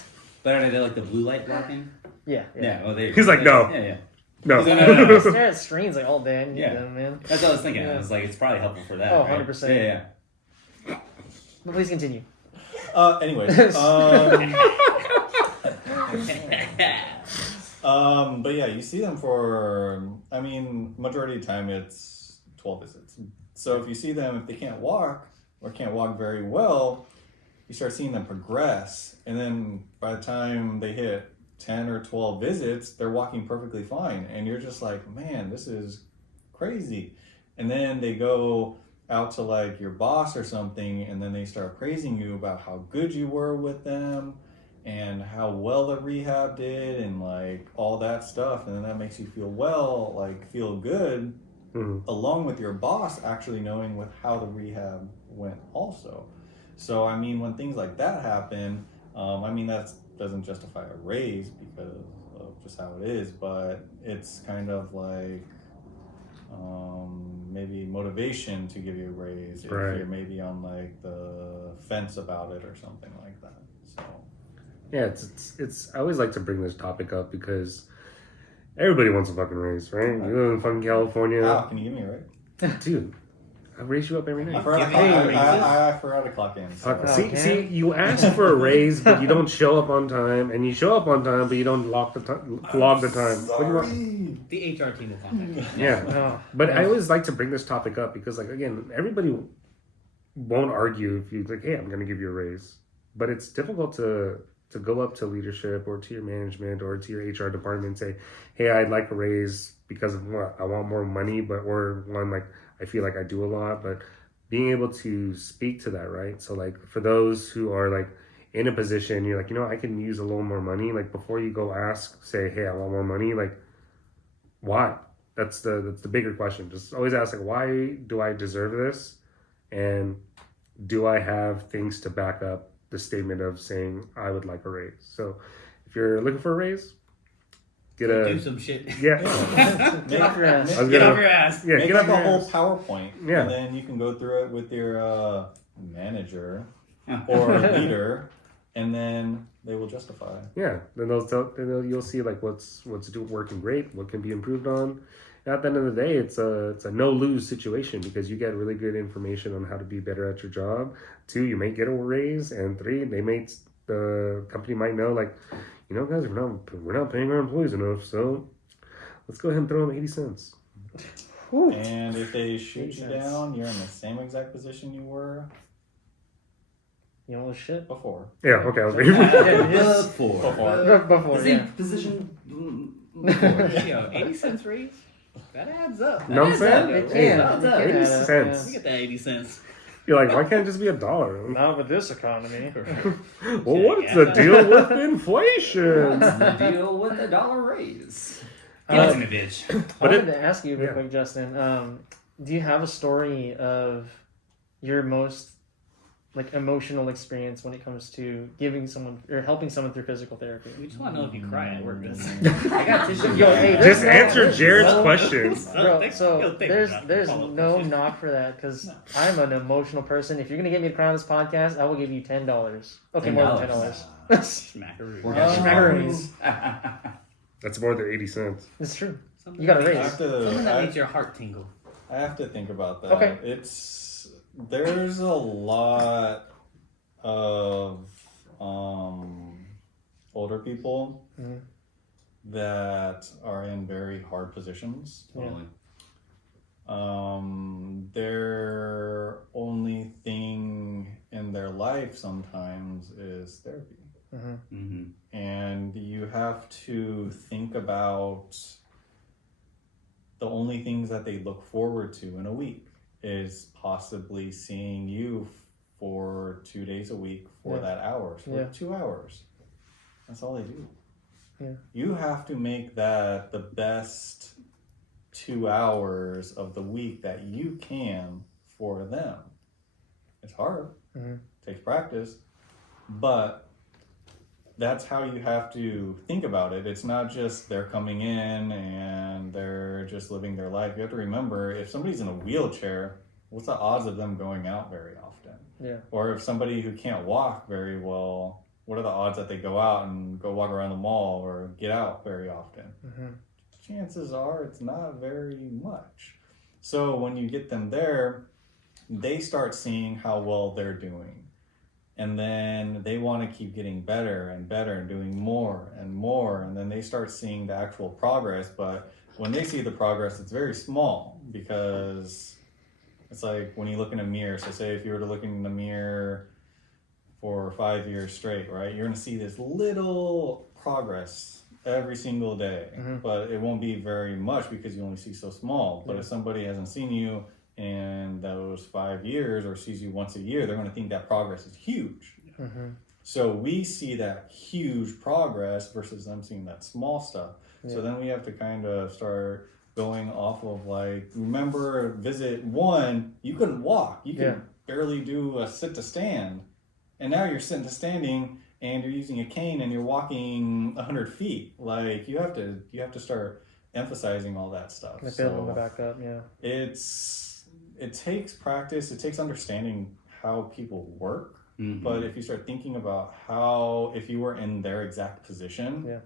are they like the blue light blocking? Yeah. Yeah. Oh, there you He's go. like, no. Yeah, yeah. No. I stare at screens like all day. I need Yeah. them, man. That's what I was thinking. Yeah. I was like, it's probably helpful for that. Oh, right? 100%. Yeah, yeah. But please continue. Anyways, but yeah, you see them for, I mean, majority of the time it's 12 visits. So if you see them, if they can't walk or can't walk very well, you start seeing them progress. And then by the time they hit 10 or 12 visits, they're walking perfectly fine. And you're just like, man, this is crazy. And then they go out to like your boss or something, and then they start praising you about how good you were with them and how well the rehab did and like all that stuff. And then that makes you feel well, like feel good, along with your boss actually knowing with how the rehab went also. So I mean, when things like that happen, I mean, that doesn't justify a raise because of just how it is, but it's kind of like maybe motivation to give you a raise if Right. you're maybe on like the fence about it or something like that. So Yeah, it's. I always like to bring this topic up because everybody wants a fucking raise, right? You live in fucking California, wow, can you give me a raise? dude. I raise you up every I night. forgot, Give me a raise. I forgot to clock in. So. Fuck, Okay. see, you ask for a raise, but you don't show up on time, and you show up on time, but you don't log the time. What do you want? The HR team will contact you. Yeah, Oh, but I always like to bring this topic up because, like, again, everybody won't argue if you like, hey, I'm going to give you a raise, but it's difficult to go up to leadership or to your management or to your HR department and say, hey, I'd like a raise because of what I want more money, but or one like I feel like I do a lot, but being able to speak to that, right? So like for those who are like in a position, you're like, I can use a little more money. Like before you go ask, say, hey, I want more money. Like, why? That's the bigger question. Just always ask like, why do I deserve this? And do I have things to back up the statement of saying I would like a raise? So if you're looking for a raise, get Do a some shit. yeah. Get off your ass. I was Get gonna- off your ass. Yeah, Make get up up a your whole ass. PowerPoint, Yeah. and then you can go through it with your manager or leader, and then they will justify. Yeah, then you'll see like what's working great, what can be improved on. And at the end of the day, it's a no lose situation because you get really good information on how to be better at your job. 2, you may get a raise, and 3, the company might know like, guys, we're not paying our employees enough, so let's go ahead and throw them 80 cents. And if they shoot you Makes sense. down, you're in the same exact position you were You know shit. before. Yeah, okay, I was ready. Before. Before, yeah. Position. Yo, 80 cents raise? That adds up. No, I'm That saying? adds up. It can. Adds It up. can 80 add up, cents. We get that 80 cents. You're like, why can't it just be $1? Not with this economy. Well, what's the deal with inflation? What's the deal with a dollar raise? Give it to me, bitch. I But wanted to ask you real yeah. quick, Justin. Do you have a story of your most like emotional experience when it comes to giving someone or helping someone through physical therapy? We just want to know if you cry at work. I got tissue. Yo, hey, Just there's answer no- Jared's no- questions. Bro, so Yo, thank there's you, Doc. there's Follow-up no question. knock for that because I'm an emotional person. If you're gonna get me to cry on this podcast, I will give you $10. Okay, more than $10. Smackaroo. Smackaroos. That's more than 80 cents. It's true. Something You got a that raise. makes- Something that makes your heart tingle. I have to think about that. Okay. There's a lot of older people Mhm. that are in very hard positions. Totally. Their only thing in their life sometimes is therapy. Mm-hmm. And you have to think about the only things that they look forward to in a week is possibly seeing you for 2 days a week for Yeah. that hour, for Yeah. 2 hours. That's all they do. Yeah. You have to make that the best 2 hours of the week that you can for them. It's hard. Mhm. Takes practice, but that's how you have to think about it. It's not just they're coming in and they're just living their life. You have to remember if somebody's in a wheelchair, what's the odds of them going out very often? Yeah. Or if somebody who can't walk very well, what are the odds that they go out and go walk around the mall or get out very often? Mhm. Chances are it's not very much. So when you get them there, they start seeing how well they're doing. And then they want to keep getting better and better and doing more and more. And then they start seeing the actual progress. But when they see the progress, it's very small because it's like when you look in a mirror. So say if you were to look in the mirror for 5 years straight, right? You're going to see this little progress every single day. Mhm. But it won't be very much because you only see so small. But if somebody hasn't seen you in those 5 years or sees you once a year, they're going to think that progress is huge. Mhm. So we see that huge progress versus them seeing that small stuff. So then we have to kind of start going off of like, remember visit 1, you couldn't walk. You could Yeah. barely do a sit to stand. And now you're sitting to standing and you're using a cane and you're walking 100 feet. Like you have to start emphasizing all that stuff. Like building the back up, yeah. It takes practice. It takes understanding how people work. Mhm. But if you start thinking about how, if you were in their exact position, Yeah.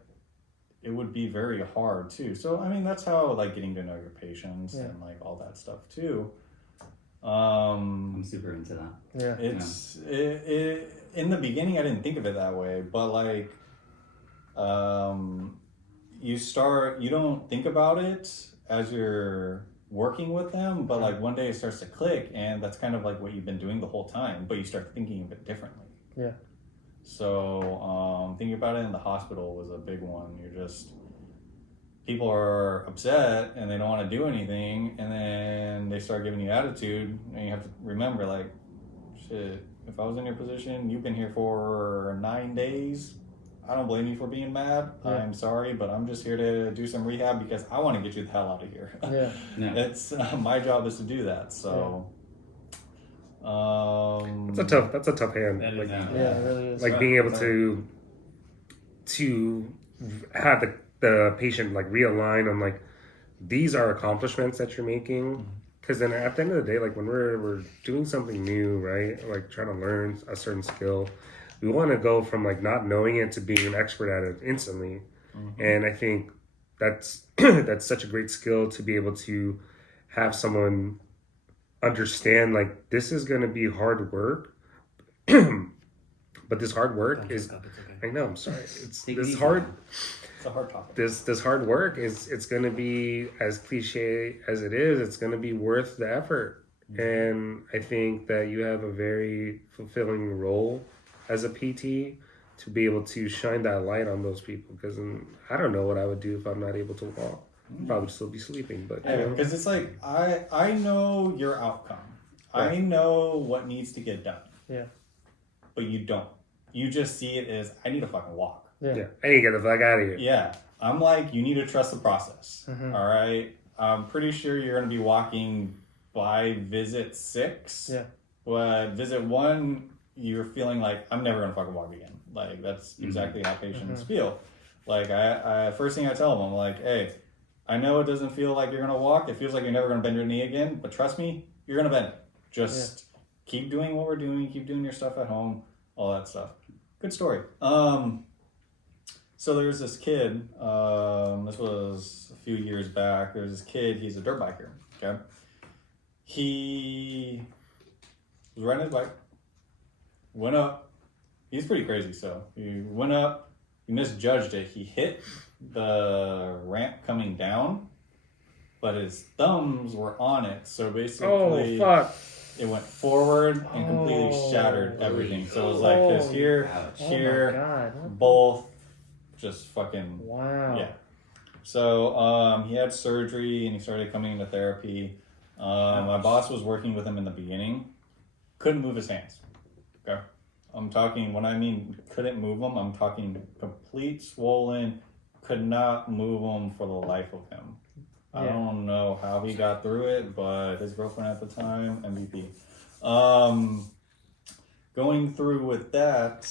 it would be very hard too. So I mean, that's how like getting to know your patients Yeah. and like all that stuff too. I'm super into that. Yeah. It's in the beginning I didn't think of it that way, but like you don't think about it as you're working with them, but like one day it starts to click, and that's kind of like what you've been doing the whole time, but you start thinking of it differently. Yeah. So thinking about it in the hospital was a big one. People are upset and they don't want to do anything, and then they start giving you attitude, and you have to remember, like, shit, if I was in your position, you've been here for 9 days, I don't blame you for being mad. Yeah. I'm sorry, but I'm just here to do some rehab because I want to get you the hell out of here. Yeah. Yeah. It's my job is to do that. So That's a tough hand. That is Like, not- Yeah, it really is. like being able to have the patient like realign on like these are accomplishments that you're making, because then at the end of the day, like when we're doing something new, right, like trying to learn a certain skill, we want to go from like not knowing it to being an expert at it instantly. And I think that's that's such a great skill to be able to have someone understand like this is going to be hard work, but this hard work is, It's okay. I know, I'm sorry, it's Take it this easy. hard it's a hard topic. this hard work is, it's going to be, as cliche as it is, it's going to be worth the effort. And I think that you have a very fulfilling role as a PT to be able to shine that light on those people, because I don't know what I would do if I'm not able to walk. I'd probably still be sleeping, but you Yeah, know. because it's like I know your outcome. I Right. know what needs to get done. Yeah. But you don't. You just see it as I need to fucking walk. Yeah, I need to get the fuck out of here. Yeah. I'm like, you need to trust the process. Mhm. All right. I'm pretty sure you're gonna be walking by visit 6. Yeah. But visit 1, you're feeling like I'm never gonna fucking walk again. Like that's Mhm. exactly how patients feel. Like I first thing I tell them, I'm like, hey, I know it doesn't feel like you're gonna walk. It feels like you're never gonna bend your knee again. But trust me, you're gonna bend it. Just keep doing what we're doing. Keep doing your stuff at home. All that stuff. Good story. So there's this kid. This was a few years back. There's this kid. He's a dirt biker. Okay. He was riding his bike. Went up. He's pretty crazy. So he went up. He misjudged it. He hit the ramp coming down, but his thumbs were on it. So basically, Oh fuck! it went forward and completely Oh. shattered everything. So it was like this here, Ouch. Oh here, my God. both just fucking Wow. yeah. So he had surgery and he started coming into therapy. My boss was working with him in the beginning. Couldn't move his hands. Okay. I'm talking, when I mean couldn't move them, I'm talking complete swollen, could not move them for the life of him. I Yeah. don't know how he got through it, but his girlfriend at the time, MVP. Going through with that,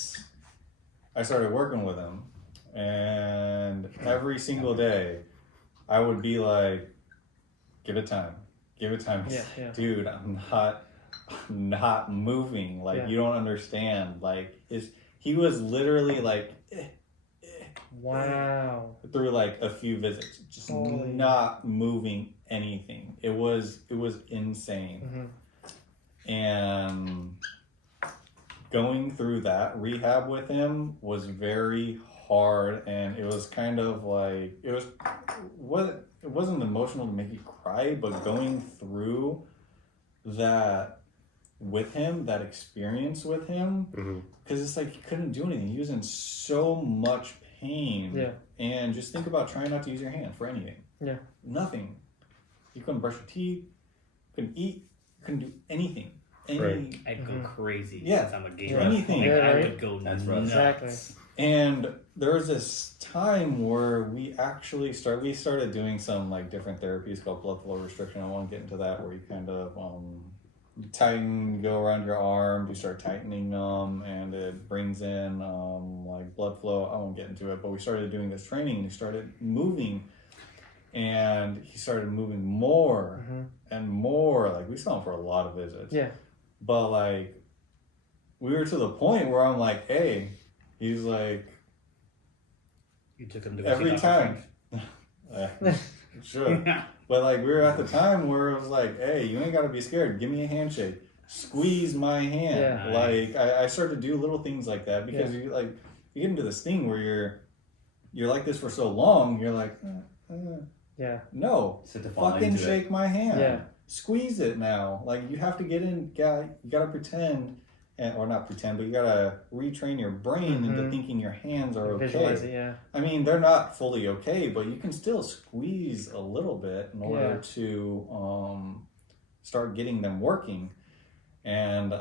I started working with him. And every single day, I would be like, give it time. Give it time. Yeah, yeah. Dude, I'm not moving. Like, Yeah. you don't understand. Like, he was literally like, Wow. through like a few visits, just Holy. not moving anything. It was insane. Mhm. And going through that rehab with him was very hard, and it was kind of like it wasn't emotional to make you cry, but going through that with him, that experience with him, Mhm. because it's like he couldn't do anything. He was in so much pain. Yeah. And just think about trying not to use your hand for anything. Yeah. Nothing. You couldn't brush your teeth, couldn't eat, couldn't do anything. Right. I'd go Mhm. crazy. Yeah. Since I'm a gamer. Anything. Like, Yeah, I right? would go That's nuts. rough. Exactly. And there was this time where we actually started doing some like different therapies called blood flow restriction. I won't get into that, where you kind of go around your arms, you start tightening them, and it brings in like blood flow. I won't get into it, but we started doing this training, and he started moving, and he started moving more and more. Like, we saw him for a lot of visits. Yeah. But like, we were to the point where I'm like, hey, he's like, You took him to go every see time. Sure. Frank. But like, we were at the time where it was like, hey, you ain't got to be scared. Give me a handshake. Squeeze my hand. Yeah. Like, I started to do little things like that because you get into this thing where you're like this for so long. You're like, Yeah. no, So to fall fucking into shake my hand. Yeah. Squeeze it now. Like, you have to get in. You gotta pretend, or not pretend, but you gotta retrain your brain into thinking your hands are okay. Visualize it, yeah. I mean, they're not fully okay, but you can still squeeze a little bit in order to start getting them working. And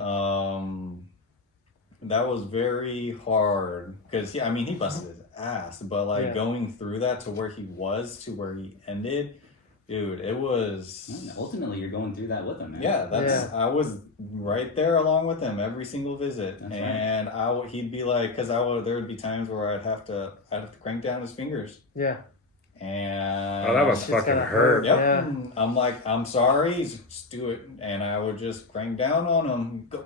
that was very hard because, I mean, he busted his ass, but like going through that to where he was to where he ended, dude, it was. Ultimately, you're going through that with them, man. Yeah, I was right there along with him every single visit, That's and he'd be like, because there would be times where I'd have to crank down his fingers, Yeah. and Oh, that was It's fucking gotta hurt. Yep. Yeah. I'm like, I'm sorry, just do it, and I would just crank down on him, go,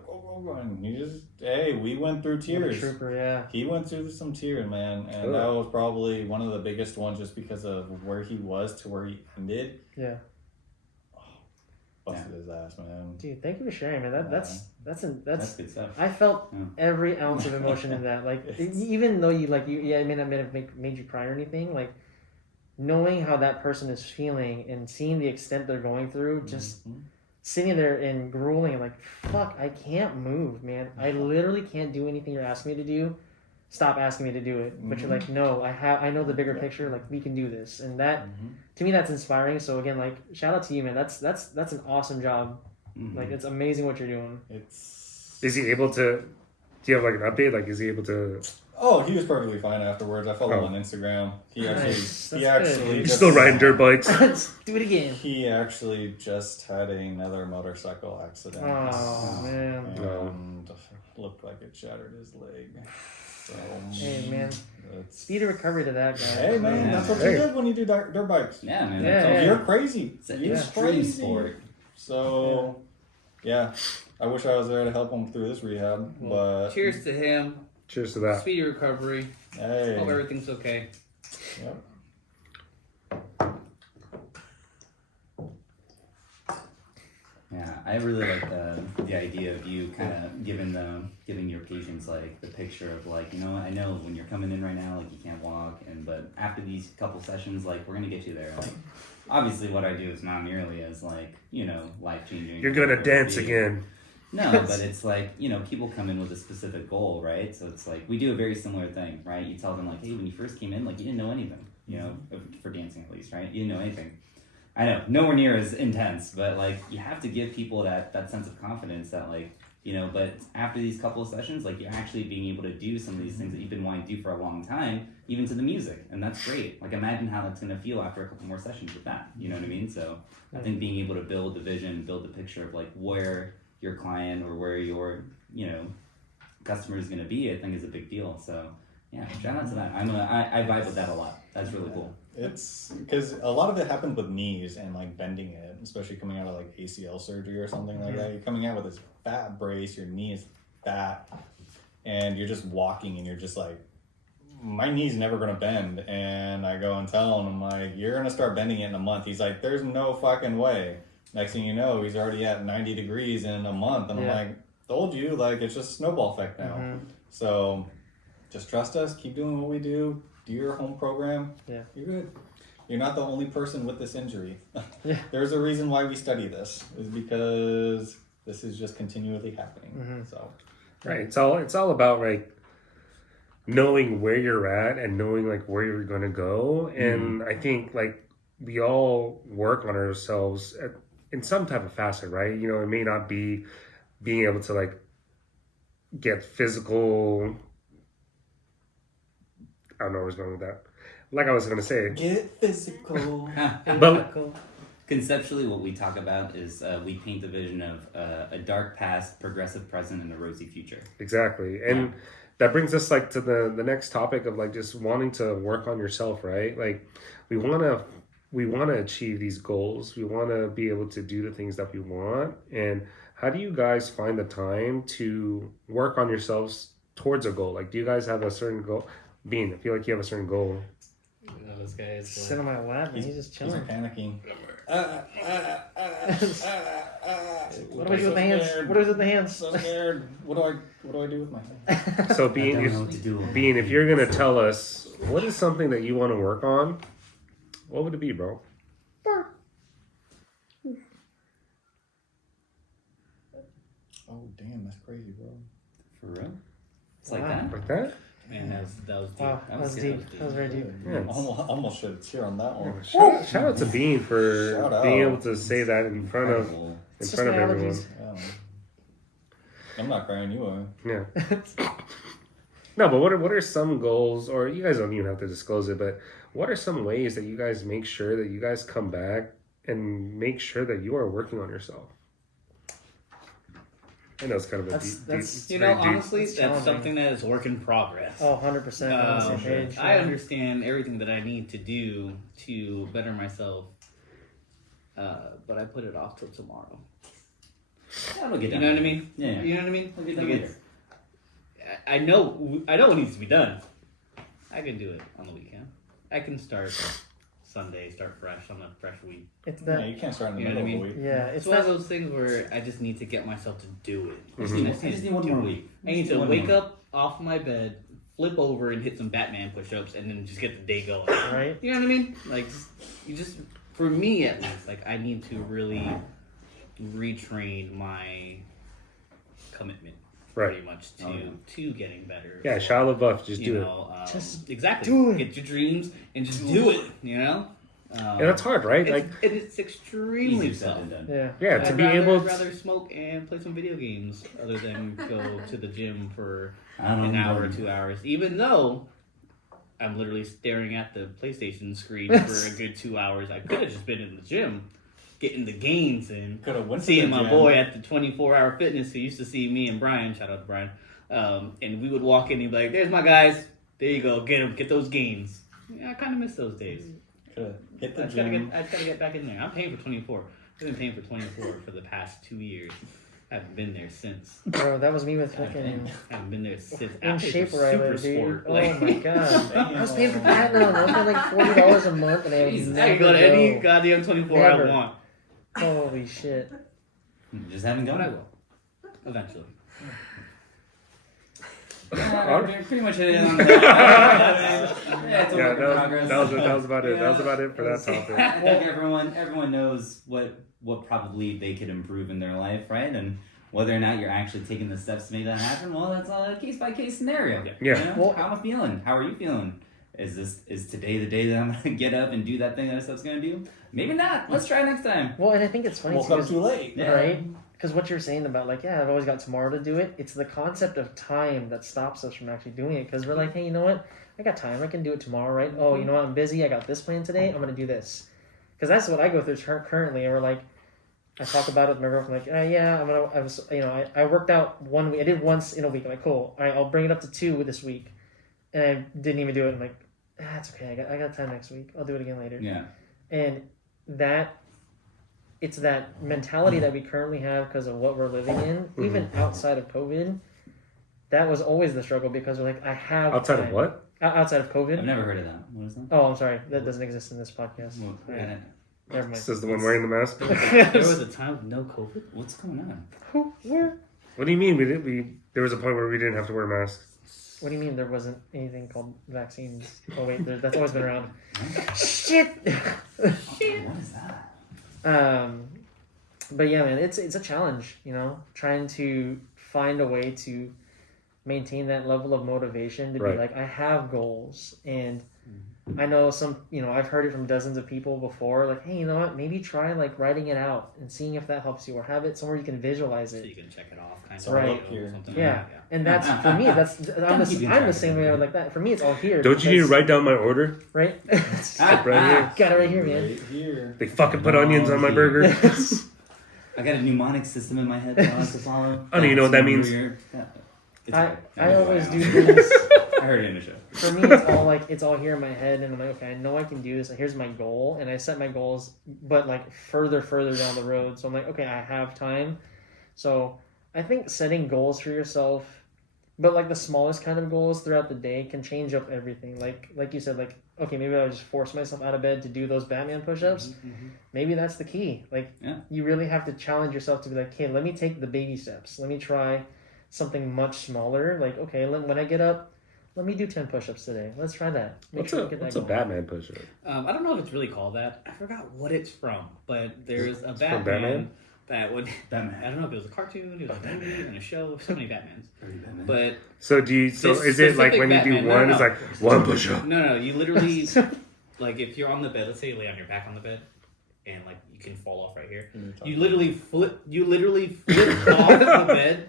and he just, hey, we went through What a tears. trooper, yeah. He went through some tears, man, and Good. that was probably one of the biggest ones, just because of where he was to where he ended. Yeah. Busted his ass, man. Dude, thank you for sharing, man. That's That's good stuff. I felt Yeah. every ounce of emotion in that. Like, even though it may not have made you cry or anything, like, knowing how that person is feeling and seeing the extent they're going through, just sitting there and grueling and like, fuck, I can't move, man. I literally can't do anything you're asking me to do. Stop asking me to do it. But you're like, no, I know the bigger picture. Like, we can do this, and that to me, that's inspiring. So again, like, shout out to you, man. That's an awesome job. Like, it's amazing what you're doing. Is he able to? Do you have like an update? Like, is he able to? Oh, he was perfectly fine afterwards. I followed him on Instagram. He actually, Nice. he That's actually, good. He's just- still riding dirt bikes. Let's do it again. He actually just had another motorcycle accident. Oh, man. And looked like it shattered his leg. So, Hey, man. it's- Speedy recovery to that guy. Hey, man, that's what you Hey. did when you do dirt bikes. Yeah, man. Yeah, That's yeah. You're crazy. It's an You're extreme crazy. sport. So, yeah, I wish I was there to help him through this rehab, but Cheers to him. Cheers to that. Speedy recovery. hey, Hope everything's okay. yep. Yeah, I really like the idea of you kind of giving your patients like the picture of like, you know, I know when you're coming in right now, like you can't walk, but after these couple sessions, like we're gonna get you there. Like, obviously, what I do is not nearly as like, you know, life changing. You're gonna dance again. No, but it's like, you know, people come in with a specific goal, right? So it's like we do a very similar thing, right? You tell them like, hey, when you first came in, like you didn't know anything, you know, for dancing at least, right? You didn't know anything. I know, nowhere near as intense, but like you have to give people that sense of confidence that like, you know, but after these couple of sessions, like you're actually being able to do some of these things that you've been wanting to do for a long time, even to the music, and that's great. Like imagine how that's gonna feel after a couple more sessions with that, you know what I mean? So I think being able to build the vision, build the picture of like where your client or where your, you know, customer is gonna be, I think is a big deal. So yeah, shout out to that. I vibe with that a lot. That's really cool. It's because a lot of it happened with knees and like bending it, especially coming out of like ACL surgery or something like that. You're coming out with this fat brace, your knee is fat, and you're just walking and you're just like, my knee's never gonna bend. And I go and tell him, I'm like, you're gonna start bending it in a month. He's like, there's no fucking way. Next thing you know, he's already at 90 degrees in a month. And I'm like, told you, like, it's just a snowball effect now. So just trust us, keep doing what we do your home program. Yeah. You're good. You're not the only person with this injury. Yeah. There's a reason why we study this, is because this is just continually happening. So Right. It's all about like knowing where you're at and knowing like where you're gonna go. And I think like we all work on ourselves in some type of facet, right? You know, it may not be being able to like get physical. I don't know where I was going with that. Like I was gonna say, get physical. but conceptually, what we talk about is we paint the vision of a dark past, progressive present, and a rosy future. Exactly. And that brings us like to the next topic of like just wanting to work on yourself, right? Like we want to achieve these goals. We want to be able to do the things that we want. And how do you guys find the time to work on yourselves towards a goal? Like, do you guys have a certain goal? Bean, I feel like you have a certain goal. This guy is Sit on my lap and he's just He's chilling. panicking. What do I do with my hands? What do I do with the hands? So scared. What do I do with my hands? So I Bean, don't know what to do. Bean, if you're gonna tell us what is something that you want to work on, what would it be, bro? Oh damn, that's crazy, bro. For real? It's like Wow. that? Like that? Man, that was deep. Wow, that was deep. That was very deep. Yeah. Almost shed a tear on that one. Shout out to Bean for Shout out. being able to say that in front of Incredible. It's just my everyone. allergies. Yeah. I'm not crying, you are. Yeah. No, but what are some goals, or you guys don't even have to disclose it, but what are some ways that you guys make sure that you guys come back and make sure that you are working on yourself? I know it's kind of a That's- deep, that's- deep, You very know, deep. honestly, It's that's challenging. something that is work in progress. Oh, 100% on the same page. I yeah. understand everything that I need to do to better myself, but I put it off till tomorrow. Yeah, we'll get You done. know what I mean? Yeah. You know what I mean? We'll get done Like, later. I know what needs to be done. I can do it on the weekend. I can start Sunday, start fresh on a fresh week. It's Yeah, that. you can't start in the You know middle what I of the week. Yeah, It's it's one of that. those things where I just need to get myself to do it. I just need one more week. I need to wake up off my bed, flip over, and hit some Batman push-ups, and then just get the day going. Right? You know what I mean? Like, for me at least, like, I need to really retrain my commitment, Right. pretty much, to Oh, yeah. to getting better. Yeah, Or, Shia LaBeouf, just you do it. know, Just exactly. do it. Get your dreams and just do it. You know. And that's hard, right? Like, It's extremely Easier said tough. than done. Yeah. yeah, to I'd be rather, able I'd rather smoke and play some video games other than go to the gym for I don't an know. hour, 2 hours. Even though I'm literally staring at the PlayStation screen for a good 2 hours, I could have just been in the gym, getting the gains in, Could have went to seeing the my gym. boy at the 24-hour fitness who used to see me and Brian. Shout out to Brian. And we would walk in and he'd be like, "There's my guys. There you go. Get them. Get those gains." Yeah, I kind of miss those days. Could have hit I the just, gotta gym. get, I just gotta get back in there. I'm paying for 24. I've been paying for 24 for the past 2 years. I haven't been there since. Bro, that was me with I fucking haven't been there since. I in paid shape for where I Super live, dude. Sport. Oh Like, my god. I was paying for platinum. I was paying like $40 a month and I would Jesus, never I can go to any go. goddamn 24 Never. I want. Holy shit. Just haven't But I gone. will. Eventually. Pretty much hit it on that. Yeah, it's a yeah, work in progress. that was about it. That was about it for that topic. I think everyone knows what probably they could improve in their life, right? And whether or not you're actually taking the steps to make that happen, well, that's a case by case scenario. Yeah. You know? Well- How am I feeling? How are you feeling? Is today the day that I'm gonna get up and do that thing that I said I was gonna do? Maybe not. Let's try next time. Well, and I think it's funny Woke too, up 'cause- too late. Yeah. right? Because what you're saying about like, yeah, I've always got tomorrow to do it. It's the concept of time that stops us from actually doing it. Because we're like, hey, you know what? I got time. I can do it tomorrow, right? Oh, you know what? I'm busy. I got this plan today. I'm gonna do this. Because that's what I go through currently. And we're like, I talk about it with my girlfriend. Like, yeah, I worked out 1 week. I did once in a week. I'm like, cool. All right, I'll bring it up to 2 this week. And I didn't even do it. I'm like, it's okay. I got time next week. I'll do it again later. Yeah. And it's that mentality that we currently have because of what we're living in, even outside of COVID. That was always the struggle because we're like, I have Outside time. of what? Outside of COVID. I've never heard of that. What is that? Oh, I'm sorry. That doesn't exist in this podcast. Well, Yeah. Never mind. This is the one wearing the mask. There was a time with no COVID. What's going on? Where? What do you mean? There was a point where we didn't have to wear masks. What do you mean there wasn't anything called vaccines? Oh wait, that's always been around. Shit. What is that? But yeah, man, it's a challenge. You know, trying to find a way to maintain that level of motivation to Right. be like, I have goals, and I know I've heard it from dozens of people before. Like, hey, you know what? Maybe try like writing it out and seeing if that helps you, or have it somewhere you can visualize So it. you can check it off, kind So of. Right. Or something Yeah. Like that. And that's for me. keeping I'm track the of same way I would like that. For me, it's all here. Don't you need to because- write down my order? right? Right here. Got it right here, man. Right here. They fucking put onions on my burger. I got a mnemonic system in my head that I like to follow. I don't even know what that means. I always do things. I heard it in the show. For me, it's all here in my head, and I'm like, okay, I know I can do this. Here's my goal, and I set my goals, but like further down the road. So I'm like, okay, I have time. So I think setting goals for yourself, but like the smallest kind of goals throughout the day can change up everything. Like you said, like okay, maybe I'll just force myself out of bed to do those Batman push-ups. Maybe that's the key. Like you really have to challenge yourself to be like, hey, let me take the baby steps. Let me try something much smaller. Like okay, when I get up. Let me do 10 push-ups today. Let's try that. What's a Batman push-up? I don't know if it's really called that. I forgot what it's from, but there's a from Batman, Batman? that would. Batman. I don't know if it was a cartoon, it was a movie, and a show. So many Batmans. But So This is it like when you do specific one, Batman, it's like one push-up? no, you literally like if you're on the bed. Let's say you lay on your back on the bed, and like you can fall off right here. You literally flip off the bed.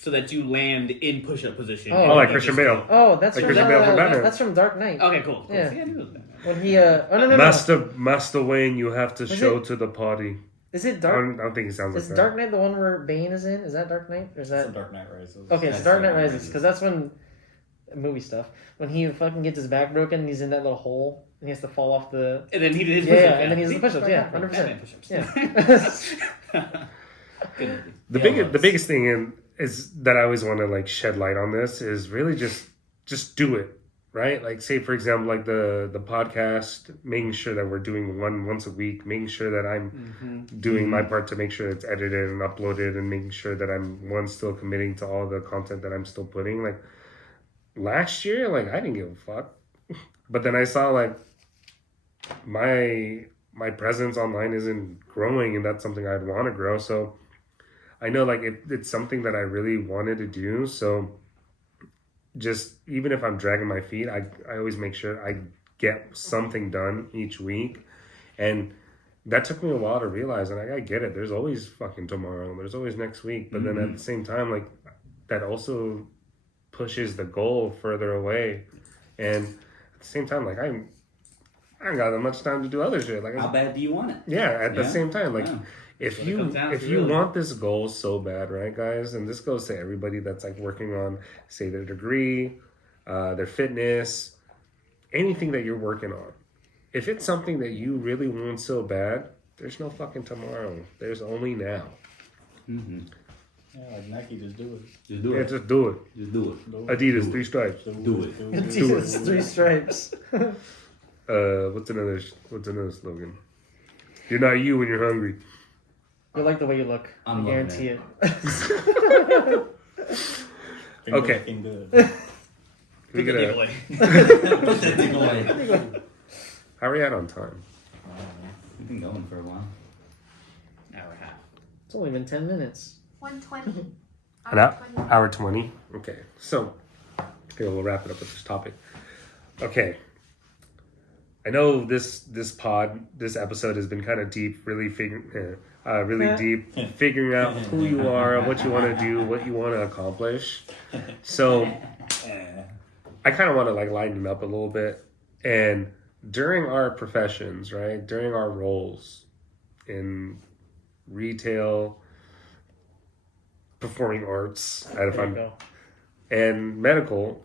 So that you land in push-up position. Oh, and like you Christian just Bale. go. Oh, that's Like from Christian Bale from Batman. that's from Dark Knight. Okay, cool. Yeah. See, I knew it was Batman. When he no. Master Wayne, you have to Was show it- to the party. Is it I Dark? don't think he sounds like Is that. Dark Knight the one where Bane is in? Is that Dark Knight? Or is That's that the Dark Knight Rises. okay? It's That's Dark Knight Dark Knight Rises because that's when movie stuff when he fucking gets his back broken and he's in that little hole and he has to fall off the And then he did his Yeah, push-ups. and then he does the See? push-ups, yeah, Batman 100%. push-ups. yeah. Good movie. The biggest thing is that I always want to like shed light on this is really just do it, right? Like say for example like the podcast, making sure that we're doing one once a week, making sure that I'm doing my part to make sure it's edited and uploaded, and making sure that I'm still committing to all the content that I'm still putting. Like last year, like I didn't give a fuck, but then I saw like my presence online isn't growing, and that's something I'd want to grow. So I know like it's something that I really wanted to do. So just even if I'm dragging my feet, I always make sure I get something done each week. And that took me a while to realize, and I get it. There's always fucking tomorrow. There's always next week. But then at the same time, like that also pushes the goal further away. And at the same time, like I ain't got that much time to do other shit. Like How bad do you want it? yeah, at the Yeah. same time, like Wow. if what it comes down if to, you really. want this goal so bad, right, guys, and this goes to everybody that's like working on, say, their degree, their fitness, anything that you're working on. If it's something that you really want so bad, there's no fucking tomorrow. There's only now. Mm-hmm. Yeah, like Nike, just do it. Just do Yeah, it. just do it. Just do it. Do it. Adidas, Do it. 3 stripes. Do it. Jesus, 3 stripes. What's another slogan? You're not you when you're hungry. You like the way you look. I I'm loving guarantee it. it. Finger Okay. looking good. We Put the gotta- dick away. Put that thing away. How are we at on time? We've been going for a while. Hour and a half. It's only been 10 minutes. 120. Hour 20. Okay, so okay, we'll wrap it up with this topic. Okay, I know this episode has been kind of deep, really deep, figuring out who you are, what you want to do, what you want to accomplish. So I kind of want to like lighten it up a little bit. And during our professions, right, during our roles in retail, performing arts, and if There you I'm go. and medical,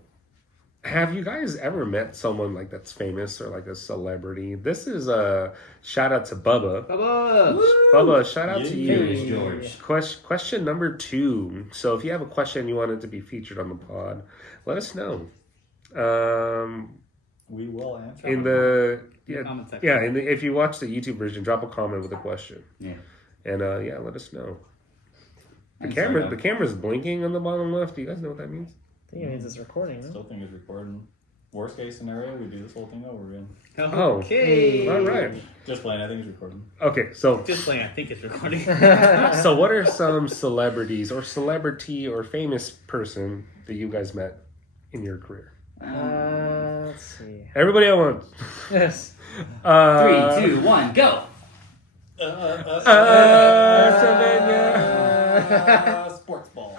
have you guys ever met someone like that's famous or like a celebrity? This is a shout out to Bubba. Bubba, shout out to Yeah. you. George. Question number 2. So if you have a question you wanted to be featured on the pod, let us know. We will answer. In the Comment section. yeah, if you watch the YouTube version, drop a comment with a question. Yeah. And yeah, let us know. The Thanks, camera, Arno. the camera's blinking on the bottom left. Do you guys know what that means? I think it means it's recording, no? Still think it's recording. Worst case scenario, we do this whole thing over again. Oh. Okay. All right. Just playing. I think it's recording. Okay, so Just playing. I think it's recording. so what are some celebrities or celebrity or famous person that you guys met in your career? Let's see. Everybody at once. Yes. 3, 2, 1, go! Sylvania. Sports ball.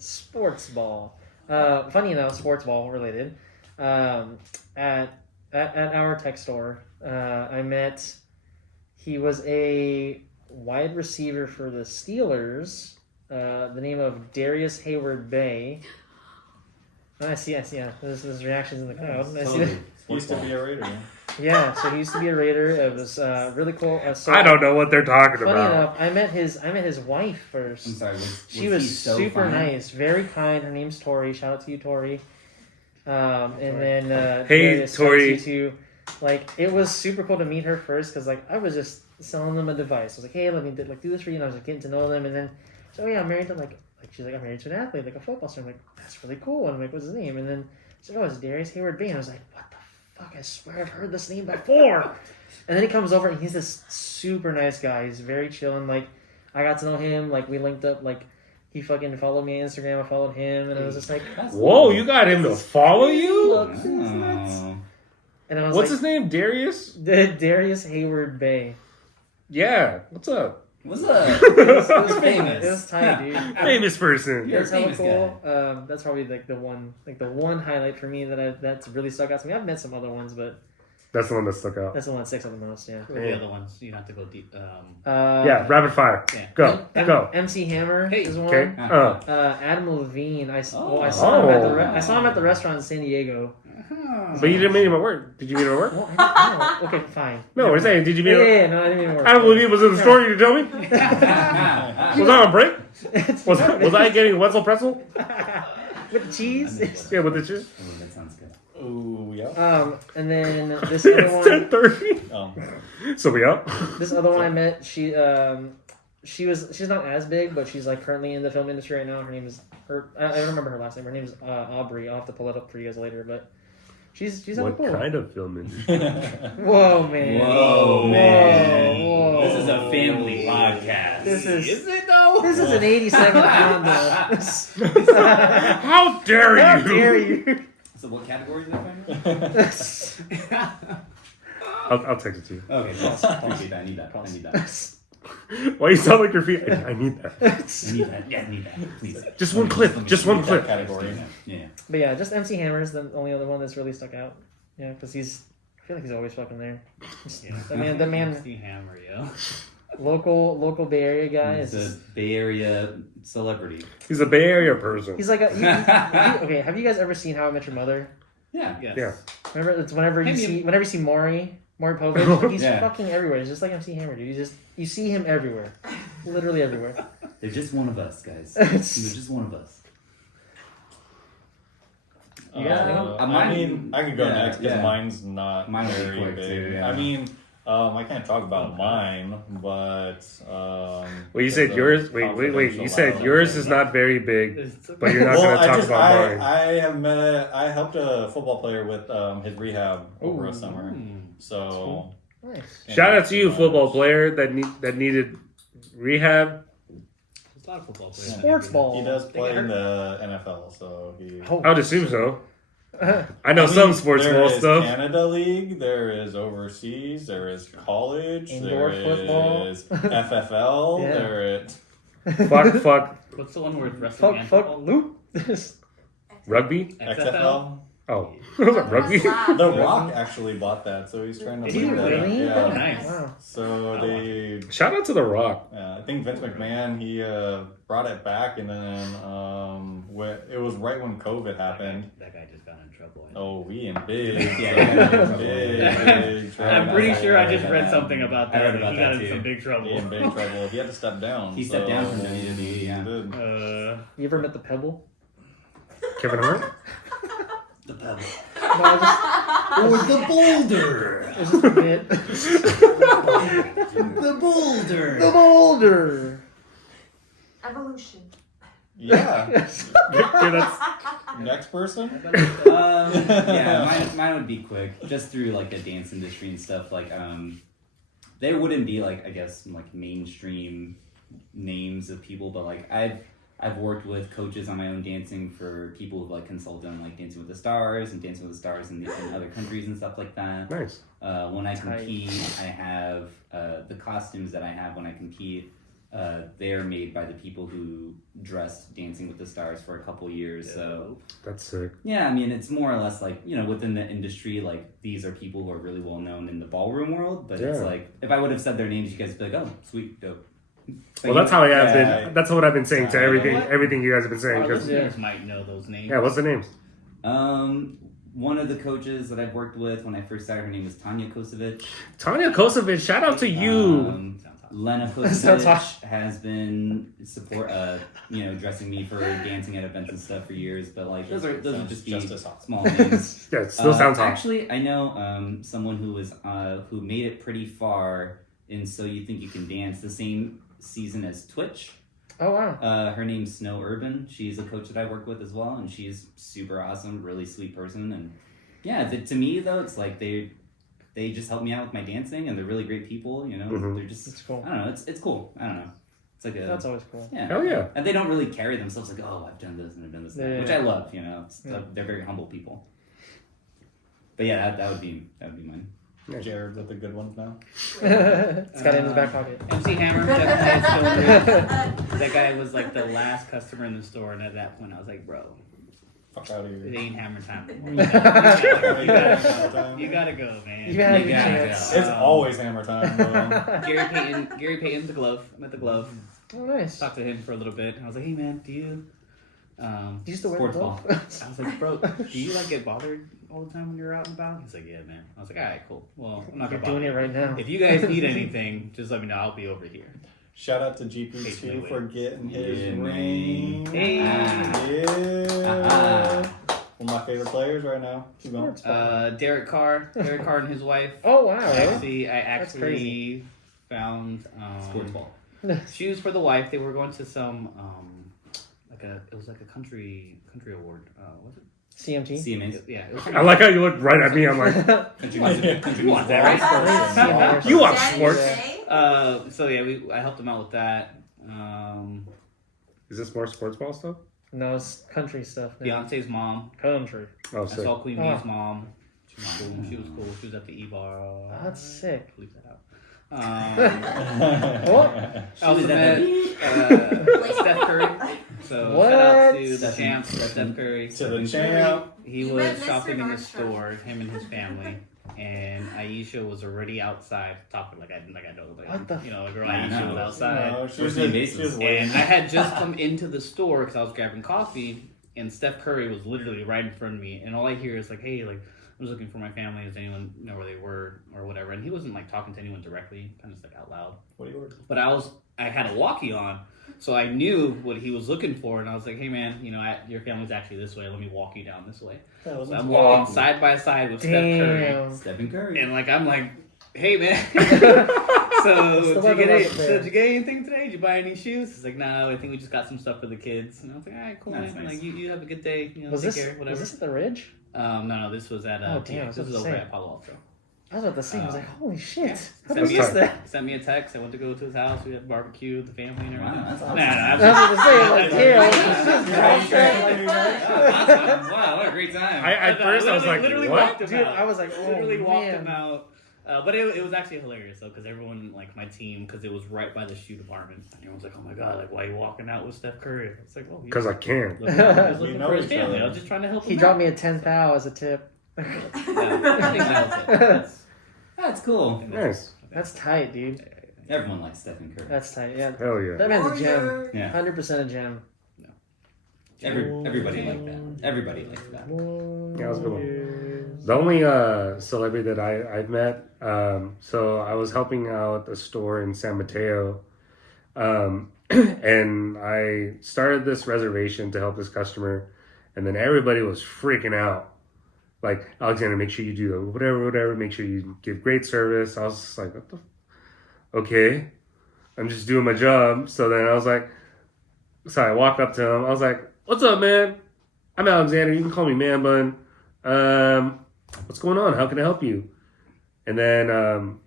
Sports ball. Funny enough, sports ball related. At our tech store, I met. He was a wide receiver for the Steelers. The name of Darius Hayward Bay. I see. Yeah, there's reactions in the crowd. I see that. He used to be a Raider. Yeah, so he used to be a Raider. It was really cool. So I don't know what they're talking funny about. enough, I met his wife first. I'm sorry. She was he so super fine? nice, very kind. Her name's Tori. Shout out to you, Tori. And then Hey, Darius, shout out to Tori. you too. Like it was super cool to meet her first because like I was just selling them a device. I was like, hey, let me do this for you. And I was like getting to know them, and then so yeah, I'm married to like she's like I'm married to an athlete, like a football star. I'm like that's really cool. And I'm like, what's his name? And then she's like, oh, it's Darius Hayward Bay. And I was like, what the fuck? I swear I've heard this name before. And then he comes over and he's this super nice guy. He's very chill and like I got to know him. Like we linked up. Like he fucking followed me on Instagram. I followed him, and I was just like, That's Whoa, cool. you got him to follow you? Oh. and I was What's like, his name? Darius? Darius Hayward Bay. Yeah. What's up? What's up? It was famous. It was tight, dude. Famous person. You're a That's hella famous cool. That's probably like the one highlight for me that's really stuck out to me. I've met some other ones, but That's the one that stuck out. that's the one that sticks out the most. Yeah. Who are the other ones? You have to go deep. Yeah, rapid fire. Yeah. Go. Go. MC Hammer Hey. is one. Okay. Adam Levine. I saw him Oh. I saw him at the restaurant in San Diego. But you didn't meet him at work. Did you meet him at work? Well, I don't know. Okay, fine. No, we're saying, did you meet Yeah, him? no, I didn't even work. Adam Levine was in the store, you tell me? Was I on break? Was I getting a Wetzel pretzel? with the cheese? Yeah, with the cheese. Oh, that sounds good. Ooh, yeah. And then this other It's one. 10:30. So we up? This other one I met, she's not as big, but she's like currently in the film industry right now. Her name is I don't remember her last name. Her name is Aubrey. I'll have to pull it up for you guys later, but she's hella What cool. kind of film industry? Whoa, man. Whoa, man. Whoa. This is a family podcast. This is it though? this is an '87 Honda. How dare you? How dare you? So what category is that from? I'll text it to you. Okay, thanks. Appreciate that. I need that. I need that. Why you sound like your feet? I need that. I need that. Yeah, I need that. Please. Just one clip. Just one clip. Category. Yeah. But yeah, just MC Hammer is the only other one that's really stuck out. Yeah, because I feel like he's always fucking there. The man, Steve Hammer, yo. local Bay Area guy. He's Is a Bay Area celebrity. He's a Bay Area person. he's like okay. Have you guys ever seen How I Met Your Mother? Yeah. Yes. Yeah. Remember, it's whenever you see Maury Povich, like, he's Yeah. fucking everywhere. He's just like MC Hammer, dude. You see him everywhere, literally everywhere. They're just one of us, guys. They're just one of us. You guys know? I mean, I could go Yeah, next because yeah. mine's not Mine will be very quick, big. too, yeah. I mean, I can't talk about mine, but Wait, you said yours? Wait. You said yours is not very big, but you're not Well, going to talk about mine. I helped a football player with his rehab over a summer. So Nice. Shout out to you, football player that needed rehab. There's a lot of football players. Sports ball. he does play in the NFL. So he. Oh, I would assume so. I know some sports there ball is stuff. Canada League, there is overseas, there is college, Indoor there football. is FFL, Yeah. there is Fuck. What's the one where it's wrestling and fuck, football? loop. Rugby? XFL. Oh. Rugby? The Rock actually bought that, so he's trying to Did he bring that up. really? Yeah. Oh, nice. Wow. So they, Shout out to The Rock. I think Vince McMahon, he brought it back, and then it was right when COVID happened. That guy just got in trouble. Oh, we in big, Yeah. big trouble. I'm pretty sure I just read something about I that. read about He got that in some too. big He trouble. in big trouble. He had to step down. He stepped down from WWE, yeah. He did. You ever met the Pebble? Kevin Hart? The pebble. No, Or the boulder. it's just a bit. The boulder. The boulder. Evolution. Yeah. Yeah, that's Next person. Yeah, mine would be quick. Just through like the dance industry and stuff. Like, there wouldn't be like, I guess, like mainstream names of people, but like I've worked with coaches on my own dancing for people who've like consulted on like Dancing with the Stars and Dancing with the Stars in other countries and stuff like that. nice. When I compete, I have the costumes that I have when I compete they're made by the people who dressed Dancing with the Stars for a couple years. So That's sick. yeah, I mean, it's more or less like, you know, within the industry, like these are people who are really well known in the ballroom world. But it's Yeah. like, if I would have said their names, you guys would be like, oh, sweet, dope. But Well, that's how I have Yeah. been. That's what I've been saying to Yeah. everything you guys have been saying. Our 'Cause- listeners might know those names. yeah, what's the names? One of the coaches that I've worked with when I first started, her name is Tanya Kosovic. Tanya Kosovic. Shout out to you. Sounds hot. Lena Sounds hot. Kosovic has been dressing me for dancing at events and stuff for years. But like those are just as hot. small names. Yeah, it still sounds hot. Actually, I know someone who was who made it pretty far in So You Think You Can Dance the same season as Twitch. Oh wow. Her name's Snow Urban. She's a coach that I work with as well, and she's super awesome, really sweet person. And yeah, to me though, it's like they just help me out with my dancing, and they're really great people. You know, Mhm. they're just That's cool. I don't know. It's cool. I don't know. It's like a That's always cool. yeah. Hell yeah. And they don't really carry themselves like, oh, I've done this and I've done this, and that, Yeah. which I love. You know, Yeah. they're very humble people. But yeah, that would be mine. Jared with the good ones now. It's got it in his back pocket. MC Hammer, definitely still that guy was like the last customer in the store, and at that point, I was like, bro, Fuck out of it here. ain't Hammer time. anymore. It's You gotta go, man. You had You your gotta chance. go. always hammer time, bro. Gary Payton, the glove. I'm at the glove. Oh nice. Talked to him for a little bit. I was like, hey man, do you Do you still wear Sports the ball. glove? I was like, bro, do you like get bothered all the time when you're out and about? He's like, yeah, man. I was like, all right, cool. Well, I'm not You're gonna doing bother it you. right now. If you guys need anything, just let me know. I'll be over here. Shout out to GP2 Patiently for getting his Yeah, ring. Hey. Yeah. One of my favorite players right now. Keep going. Derek Carr and his wife. Oh wow. Really? I That's actually found Sports ball. shoes for the wife. They were going to some it was like a country award. Was it? CMT. CMAs. Yeah. It was I like how you look right at me. I'm like, Country music. Country You want music. that, right? you watch Daddy sports. Day? So yeah, I helped him out with that. Is this more sports ball stuff? No, it's country stuff. Now. Beyonce's mom. Country. Oh, I sick. saw Queen Oh. Bee's mom. She was cool. She was cool. She was at the E-Bar. That's sick. Leave that out. What? I also was met at Steph Curry. So What? shout out to the champ, Steph Curry. To the champ. He You was met Mr. shopping in the Nordstrom. store, him and his family, and Aisha was already outside talking like I know, What the you know, a girl I Aisha know. was outside. No, she was First name just, she was basis. waiting. And I had just come into the store because I was grabbing coffee, and Steph Curry was literally right in front of me, and all I hear is like, "Hey, like I was looking for my family. Does anyone know where they were or whatever?" And he wasn't like talking to anyone directly, kind of just like out loud. What do you order? But I had a walkie on, so I knew what he was looking for, and I was like, "Hey man, you know, your family's actually this way. Let me walk you down this way." So I'm walking side by side with Steph Curry, Damn. Stephen Curry. and like I'm like, "Hey man." That's So the did weather you, get wasn't there. did you get anything today? Did you buy any shoes? He's like, no, I think we just got some stuff for the kids. And I was like, all right, cool, That's man. nice. Like, you have a good day. You know, Was take this care, whatever. was this at the Ridge? No, this was at Oh, damn, I was this was about to over say. at Palo Alto. I was about to say. I was like, holy shit! How did Sent I me, miss a, that? sent me a text. I went to go to his house. We had barbecue, the family, and everything. Wow, that's Nah, awesome. nah, I was about to say, like, damn. Awesome. Wow, what a great time. At first I was like, literally what? walked him Dude, out. I was like, oh, literally walked man. him out. But it was actually hilarious though, because everyone, like my team, because it was right by the shoe department. And everyone's like, "Oh my god, like why are you walking out with Steph Curry?" It's like, "Oh, Because I can. he was We looking know for his each family. other. I was just trying to help him. He dropped me a 10 thou as a tip. I think that was it. That's cool. Nice. That's tight, dude. Everyone likes Stephen Curry. That's tight. Yeah, Hell yeah. that man's a gem. Warrior. Yeah. 100% a gem. Everybody liked that. Everybody liked that. Yeah, that was a good one. The only celebrity that I've met, so I was helping out a store in San Mateo, and I started this reservation to help this customer, and then everybody was freaking out. Like, Alexander, make sure you do whatever, make sure you give great service. I was just like, what the? Okay, I'm just doing my job. So then I was like, so I walk up to him. I was like, what's up, man? I'm Alexander. You can call me Man Bun. What's going on? How can I help you? And then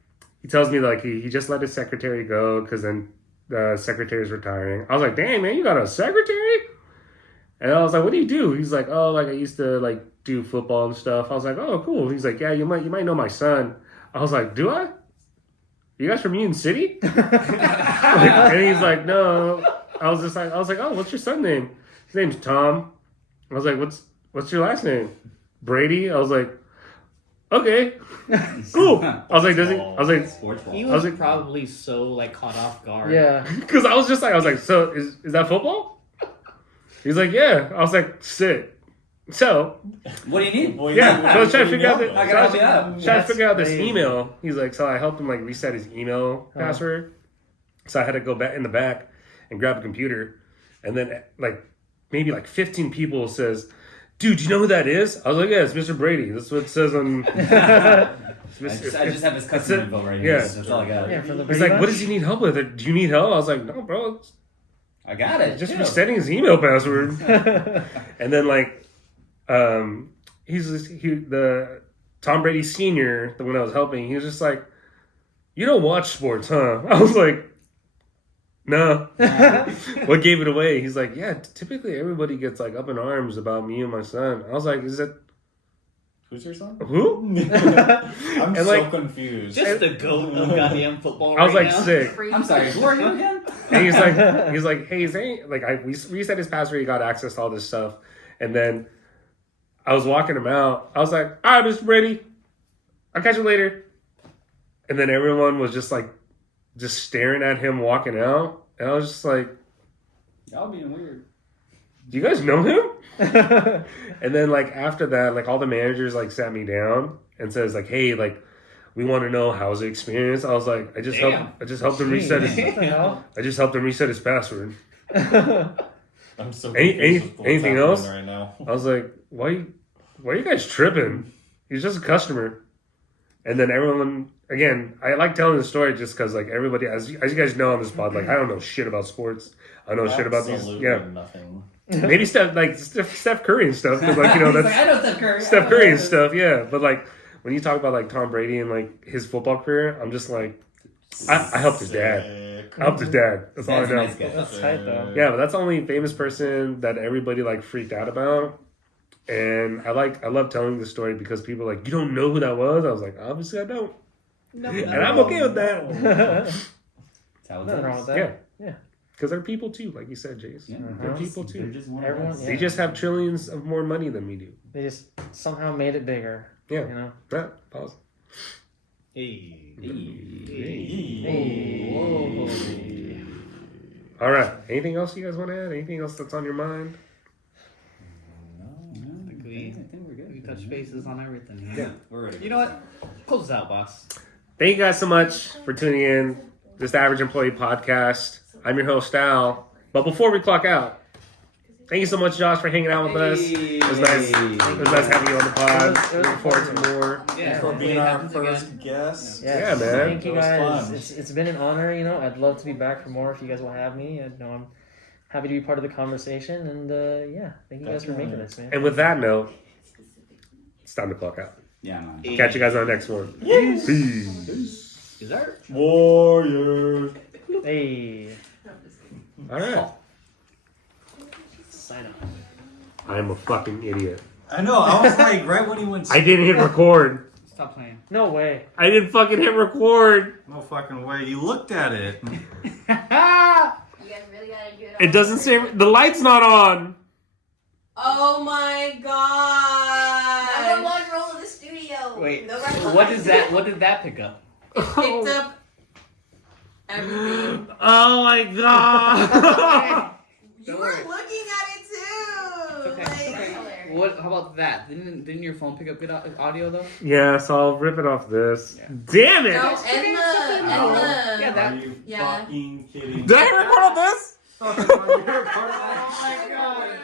he tells me like he just let his secretary go because then the secretary's retiring. I was like, dang, man, you got a secretary? And I was like, what do you do? He's like, oh, like I used to like do football and stuff. I was like, oh, cool. He's like, yeah, you might know my son. I was like, do I? you guys from Union City? And he's like, no. I was like, oh, what's your son's name? His name's Tom. I was like, what's your last name? Brady. I was like, okay, cool. I was like, Sports ball. He I was was like- probably so like caught off guard. Yeah. because I was like, so is that football? He's like, yeah. I was like, sick. So What do you need? Boy, yeah, you- I was trying to figure out you the, know. I gotta help you out. trying to That's figure out this crazy. email. He's like, so I helped him like reset his email password. So I had to go back in the back and grab a computer, and then like maybe like 15 people says, dude, do you know who that is? I was like, yeah, it's Mr. Brady. That's what it says on. I just have his customer it. info right Yeah. here. That's all I got. Yeah, from the He's Brady like, what Bunch? does he need help with? Do you need help? I was like, no, bro. It's I got it. just too. resetting his email password. And then like, the Tom Brady Sr., the one I was helping, he was just like, you don't watch sports, huh? I was like, no. What gave it away? He's like, yeah, typically everybody gets like up in arms about me and my son. I was like, is it Who's your son? who? I'm And, so like- confused. Just the goat of goddamn football. I was right like now. sick. I'm sorry. Who are you again? And he's like, hey, is there like we reset his password, he got access to all this stuff. And then I was walking him out. I was like, all right, Mr. Brady, I'll catch you later. And then everyone was just like, just staring at him walking out. And I was just like, Y'all being weird. do you guys know him? And then like after that, like all the managers like sat me down and says like, hey, like we want to know how's the experience. I was like, I just helped him reset Jeez, his what the hell? I just helped him reset his password. I'm so Any- confused with what's anything happening else? right now. I was like, why are you guys tripping? He's just a customer. And then everyone, again, I like telling the story just because, like, everybody, as you guys know on this pod, like, I don't know shit about sports. I know shit about these, Absolutely yeah. nothing. Maybe Steph Curry and stuff, because, like, you know, He's that's like, I know Steph Curry. Steph Curry and stuff, yeah. But, like, when you talk about, like, Tom Brady and, like, his football career, I'm just like, I helped his dad. Sick. I helped his dad. That's all I That's a know. nice guy. That's tight, though. Yeah, but that's the only famous person that everybody like freaked out about. And I love telling the story because people are like, you don't know who that was? I was like, obviously I don't. And I'm okay with that. That's how it Nothing wrong goes. with that. Yeah. Because they're people too, like you said, Jace. Yeah, They're people They're too. just one of Everyone- us. yeah. They just have trillions of more money than we do. They just somehow made it bigger. Yeah. You know? That, pause. Hey. Hey. All right. Anything else you guys want to add? Anything else that's on your mind? I think we we're good. we touch bases on everything. Yeah. We're ready. You know what? Close us out, boss. Thank you guys so much for tuning in. This the Average Employee Podcast. I'm your host, Al. But before we clock out, thank you so much, Josh, for hanging out with us. It was nice. It was nice having you on the pod. It was Looking forward to more. Yeah, For hopefully being it our happens first again. guest. Yes. Yeah, man. Thank you It was guys. fun. It's been an honor. You know, I'd love to be back for more if you guys will have me. I'm happy to be part of the conversation. And yeah, thank you guys for making this, man. And with that note, it's time to clock out. Yeah, man. Catch you guys on the next one. Peace. Dessert. Warriors. Hey. All right. Sign up. I'm a fucking idiot. I know. I was like, right when he went. I didn't hit record. Stop playing. No way. I didn't fucking hit record. No fucking way. You looked at it. You guys really gotta do it. It doesn't say the light's not on. Oh my god! Number one rule of the studio. Wait. No red What lights. is that? What did that pick up? It picked up everything. Oh my god. You were looking at it too. Okay. Like, Okay. What? How about that? Didn't your phone pick up good audio though? Yeah, so I'll rip it off this. Damn it! No, and the Yeah, and that- Are you Yeah. fucking kidding me? Did I record on this? Oh my god.